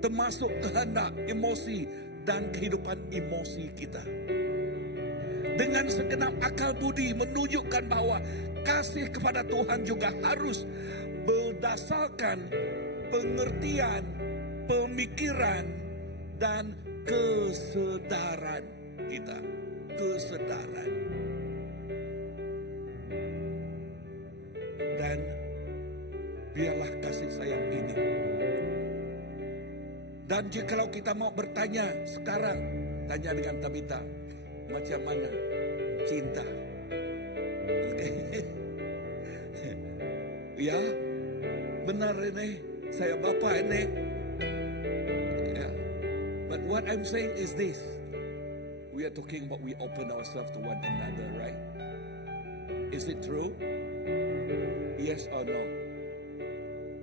termasuk kehendak, emosi dan kehidupan emosi kita. Dengan segenap akal budi, menunjukkan bahwa kasih kepada Tuhan juga harus berdasarkan pengertian, pemikiran, dan kesedaran kita. Kesedaran. Dan biarlah kasih sayang ini. Dan jikalau kita mau bertanya sekarang, tanya dengan Tabita, macam mana cinta? Okay. Ya, benar ini, saya bapa ini. Ya. But what I'm saying is this. We are talking about we open ourselves to one another, right? Is it true? Yes or no?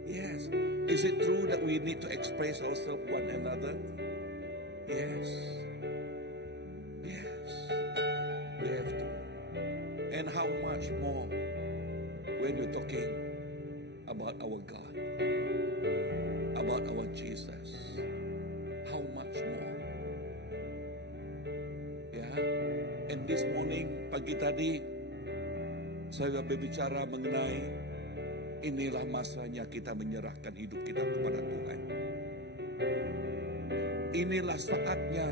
Yes. Is it true that we need to express ourselves one another? Yes. Yes. We have to. And how much more when you're talking about our God, about our Jesus? How much more? Yeah. And this morning, pagi tadi, saya berbicara mengenai inilah masanya kita menyerahkan hidup kita kepada Tuhan. Inilah saatnya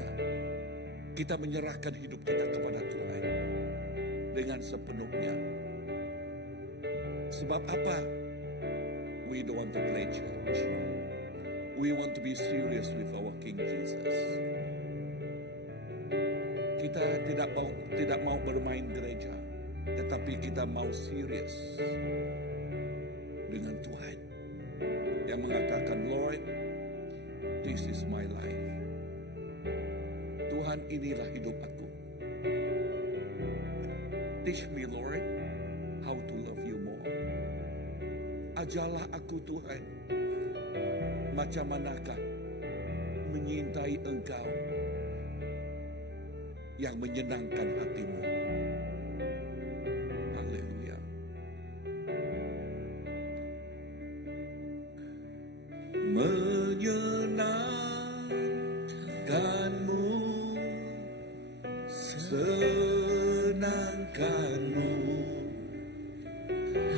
kita menyerahkan hidup kita kepada Tuhan dengan sepenuhnya. Sebab apa? We don't want to play church. We want to be serious with our King Jesus. Kita tidak mau bermain gereja, tetapi kita mau serius dengan Tuhan yang mengatakan, Lord, this is my life. Tuhan, inilah hidup aku. Teach me, Lord, how to love you more. Ajarlah aku, Tuhan, macam manakah menyintai Engkau yang menyenangkan hatimu. Haleluya. Menyenangkanmu, senangkanmu,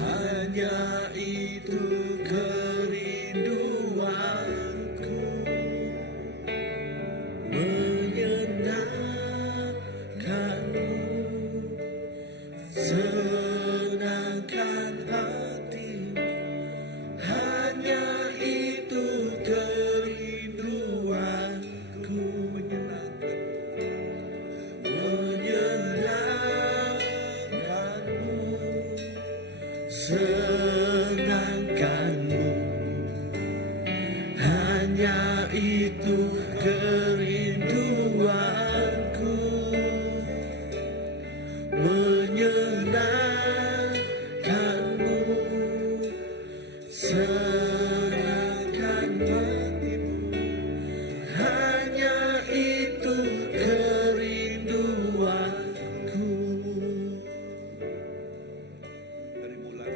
hanya itu kerinduanku. Menyenangkanmu, senangkan hatimu, hanya itu kerinduanku. Menyenangkanmu, senangkanmu, hanya itu kerinduanku. Menyenangkanmu, senangkan hatimu, hanya itu kerinduanku. Dari mulai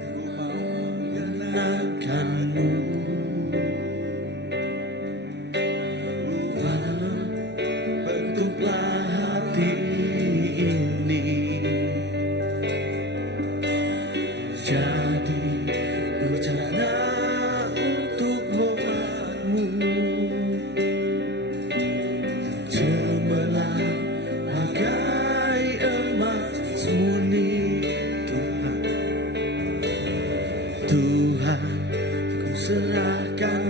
ku mau menyenangkanmu, bentuklah hati ini jadi bercana untuk hormatmu. Cemerlang bagai emas murni, Tuhan. Tuhan, ku serahkan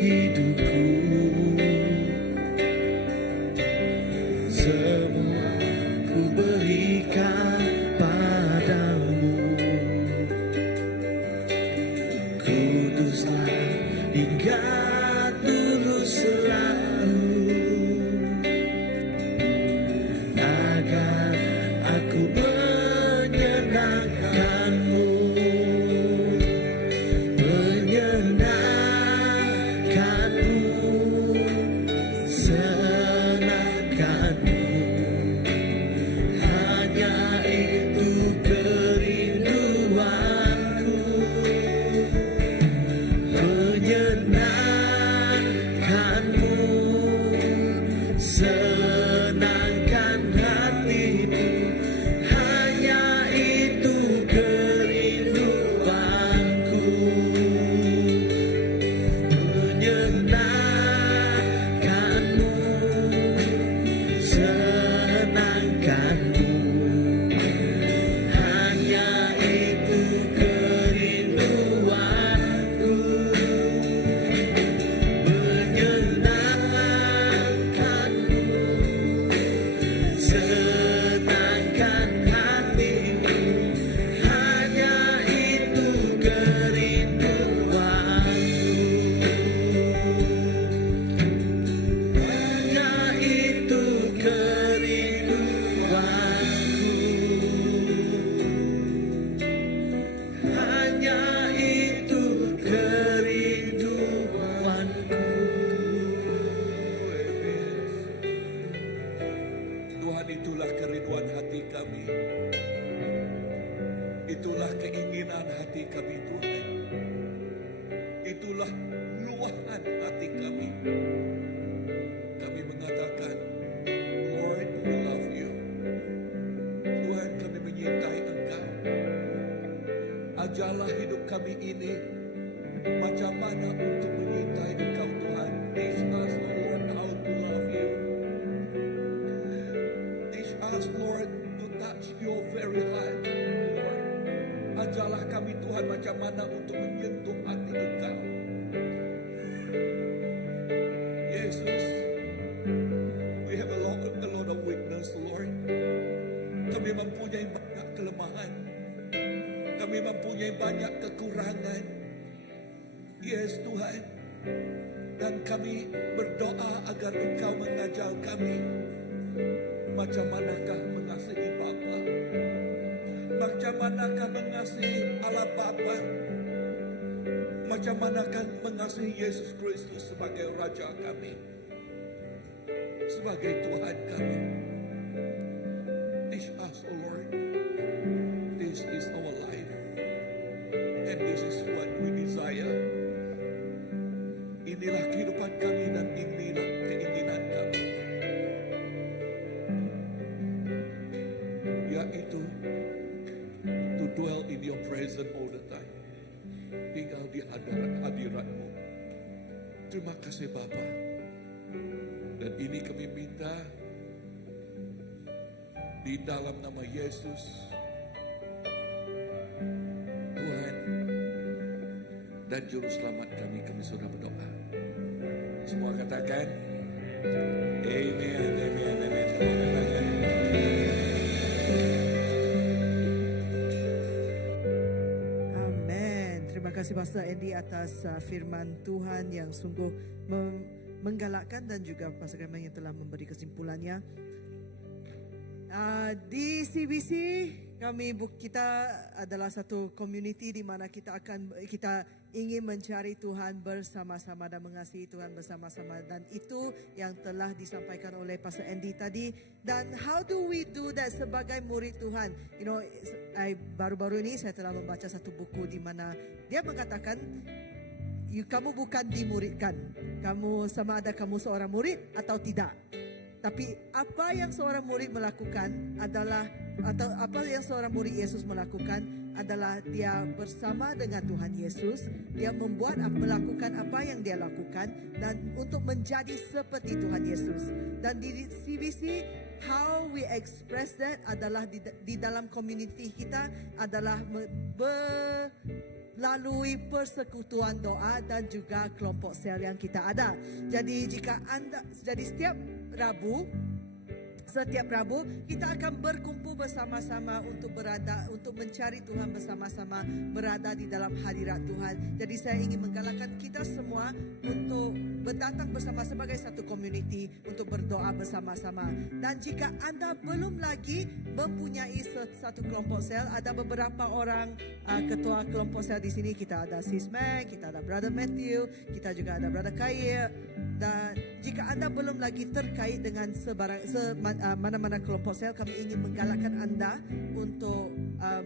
hidupku. Semua ku berikan padamu. Kuduslah hingga tulus selalu, agar aku menyenangkanmu. Menyenangkanmu, senangkanmu, hanya itu kerinduanku. Menyenangkanmu, senangkan hatimu, hanya itu kerinduanku. Menyenangkanmu, senangkanmu, hanya itu kerinduanku. Menyenangkanmu, senangkan hatimu, hanya itu kerinduanku. Hanya itu kerinduanku. Hanya itu kerinduanku. Tuhan, itulah kerinduan hati kami. Itulah keinginan hati kami, Tuhan. Itulah luahan hati kami. Kami mengatakan, Lord, we love you. Tuhan, kami menyintai Engkau. Ajarlah hidup kami ini macam mana untuk menyintai Engkau, Tuhan. Teach us, Lord, how to love you. Teach us, Lord, to touch your very heart, Lord. Ajarlah kami Tuhan macam mana untuk menyentuh hati Engkau. Yesus, we have a lot of weakness, Lord. Kami mempunyai banyak kelemahan. Kami mempunyai banyak kekurangan. Yes, Tuhan. Dan kami berdoa agar Engkau mengajar kami macam manakah mengasihi Bapa, macam manakah mengasihi Allah Bapa, macam manakah mengasihi Yesus Kristus sebagai Raja kami, sebagai Tuhan kami. Teach us, O Lord. This is our life, and this is what we desire. Inilah kehidupan kami dan inilah keinginan kami, yaitu to dwell in your presence all the time, tinggal di hadirat-mu. Terima kasih Bapa. Dan ini kami minta di dalam nama Yesus, Tuhan dan Juru Selamat kami sudah berdoa. Semua katakan, Amen, Amen, Amen. Semua katakan. Amen. Terima kasih Pastor Andy atas firman Tuhan yang sungguh menggalakkan, dan juga Pastor Kramer yang telah memberi kesimpulannya. Di CBC kita adalah satu community di mana kita ingin mencari Tuhan bersama-sama dan mengasihi Tuhan bersama-sama, dan itu yang telah disampaikan oleh Pastor Andy tadi. Dan how do we do that sebagai murid Tuhan? Baru-baru ini saya telah membaca satu buku di mana dia mengatakan, kamu bukan dimuridkan, kamu sama ada kamu seorang murid atau tidak. Tapi apa yang seorang murid melakukan adalah, atau apa yang seorang murid Yesus melakukan adalah dia bersama dengan Tuhan Yesus, dia melakukan apa yang dia lakukan dan untuk menjadi seperti Tuhan Yesus. Dan di CBC, how we express that adalah di dalam community kita adalah melalui persekutuan doa dan juga kelompok sel yang kita ada. Jadi setiap Rabu kita akan berkumpul bersama-sama untuk mencari Tuhan bersama-sama, berada di dalam hadirat Tuhan. Jadi saya ingin menggalakkan kita semua untuk berdatang bersama sebagai satu community untuk berdoa bersama-sama. Dan jika anda belum lagi mempunyai satu kelompok sel, ada beberapa orang ketua kelompok sel di sini. Kita ada Sis Meg, kita ada Brother Matthew, kita juga ada Brother Kaya. Dan jika anda belum lagi terkait dengan mana-mana kelompok sel, kami ingin menggalakkan anda untuk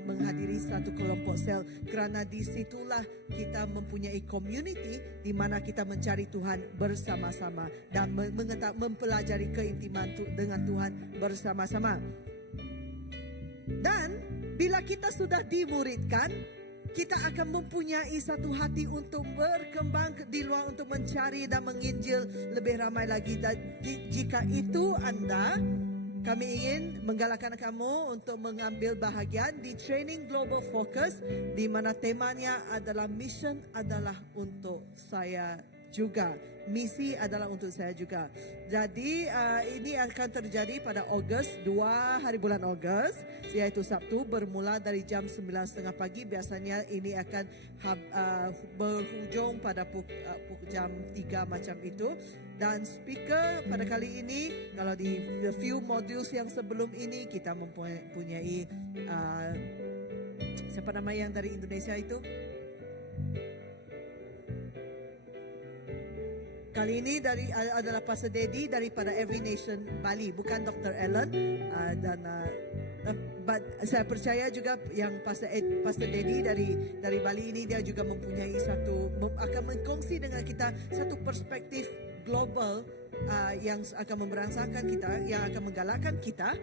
menghadiri satu kelompok sel, kerana disitulah kita mempunyai community di mana kita mencari Tuhan bersama-sama dan mempelajari keintiman dengan Tuhan bersama-sama. Dan bila kita sudah dimuridkan, kita akan mempunyai satu hati untuk berkembang di luar, untuk mencari dan menginjil lebih ramai lagi. Dan jika itu kami ingin menggalakkan kamu untuk mengambil bahagian di Training Global Focus, di mana temanya adalah mission adalah untuk saya juga. Misi adalah untuk saya juga. Jadi ini akan terjadi pada hari bulan Ogos, yaitu Sabtu, bermula dari jam 9.30 pagi. Biasanya ini akan berhujung pada jam 3 macam itu. Dan speaker pada kali ini, kalau di the few modules yang sebelum ini, kita mempunyai siapa nama yang dari Indonesia itu? Kali ini adalah Pastor Dedi daripada Every Nation Bali, bukan Dr. Ellen. Saya percaya juga yang Pastor Dedi dari Bali ini, dia juga mempunyai akan mengkongsi dengan kita satu perspektif global yang akan memberangsangkan kita, yang akan menggalakkan kita,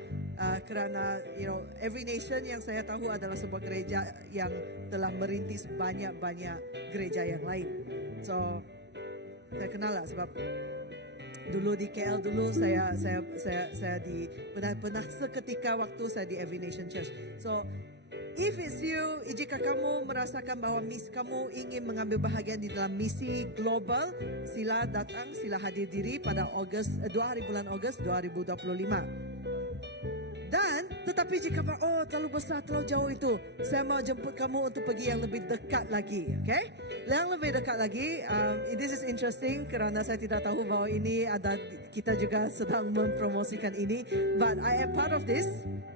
kerana Every Nation yang saya tahu adalah sebuah gereja yang telah merintis banyak-banyak gereja yang lain. So saya kenal lah, sebab dulu di KL dulu saya pernah seketika waktu saya di Every Nation Church. So If it's you, jika kamu merasakan bahawa kamu ingin mengambil bahagian di dalam misi global, sila datang, sila hadir diri pada 2 hari bulan Ogos 2025. Dan tetapi jika terlalu besar, terlalu jauh itu, saya mau jemput kamu untuk pergi yang lebih dekat lagi, okay? Yang lebih dekat lagi, this is interesting kerana saya tidak tahu bahawa ini kita juga sedang mempromosikan ini, but I am part of this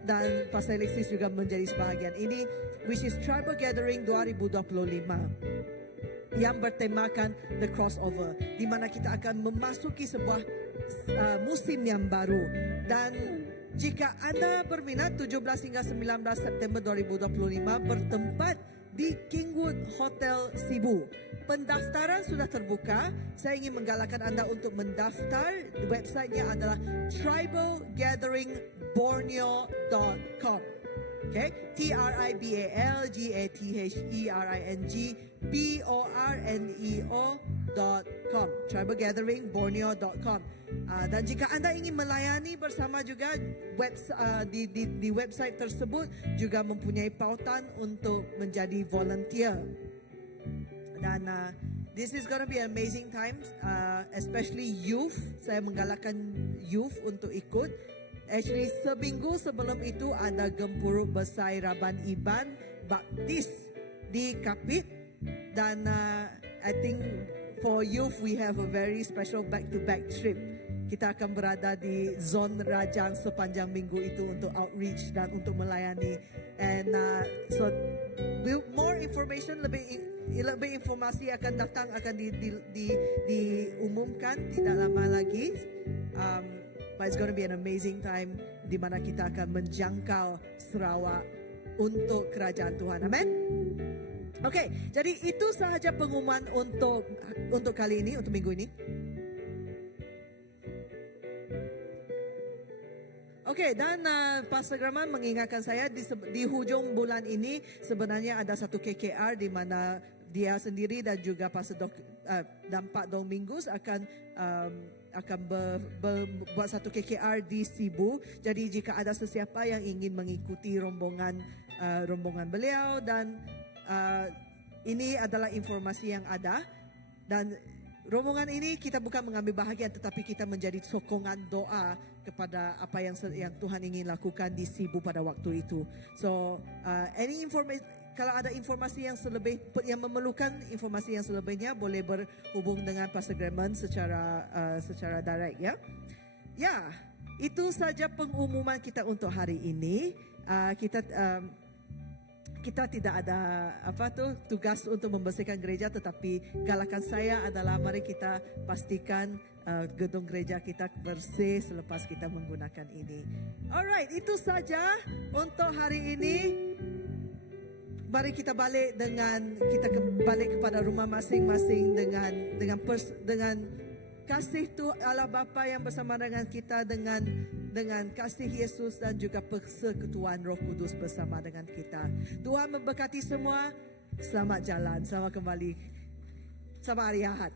dan Pastor Alexis juga menjadi sebahagian ini, which is Tribal Gathering 2025. Yang bertemakan The Crossover, di mana kita akan memasuki sebuah musim yang baru. Dan jika anda berminat, 17 hingga 19 September 2025 bertempat di Kingwood Hotel Cebu. Pendaftaran sudah terbuka. Saya ingin menggalakkan anda untuk mendaftar. Websitenya adalah tribalgatheringborneo.com. Okay, tribalgatheringborneo.com, tribalgatheringborneo.com. Dan jika anda ingin melayani bersama juga, di website tersebut juga mempunyai pautan untuk menjadi volunteer. Dan this is going to be an amazing time, especially youth. Saya menggalakkan youth untuk ikut. Actually, seminggu sebelum itu ada Gempuruk Besar Raban Iban Baptis di Kapit. Dan I think for youth, we have a very special back-to-back trip. Kita akan berada di zon Rajang sepanjang minggu itu untuk outreach dan untuk melayani. And so, more information, lebih informasi akan datang, akan diumumkan tidak lama lagi. But it's going to be an amazing time di mana kita akan menjangkau Sarawak untuk kerajaan Tuhan. Amin. Okay, jadi itu sahaja pengumuman untuk kali ini, untuk minggu ini. Okay, dan Pastor Graman mengingatkan saya di hujung bulan ini sebenarnya ada satu KKR di mana dia sendiri dan juga Pastor dan Pak Dong Mingus akan buat satu KKR di Cebu. Jadi jika ada sesiapa yang ingin mengikuti rombongan beliau, dan ini adalah informasi yang ada, dan rombongan ini kita bukan mengambil bahagian, tetapi kita menjadi sokongan doa kepada apa yang Tuhan ingin lakukan di Cebu pada waktu itu. So any information, kalau ada informasi yang memerlukan informasi yang selebihnya, boleh berhubung dengan Pastor Graman secara direct, ya. Ya, itu saja pengumuman kita untuk hari ini. Kita tidak ada tugas untuk membersihkan gereja, tetapi galakan saya adalah mari kita pastikan gedung gereja kita bersih selepas kita menggunakan ini. Alright, itu saja untuk hari ini. Mari kita balik balik kepada rumah masing-masing dengan kasih Tuhan Allah Bapa yang bersama dengan kita, dengan kasih Yesus dan juga persekutuan Roh Kudus bersama dengan kita. Tuhan memberkati semua. Selamat jalan, selamat kembali, selamat hari Ahad.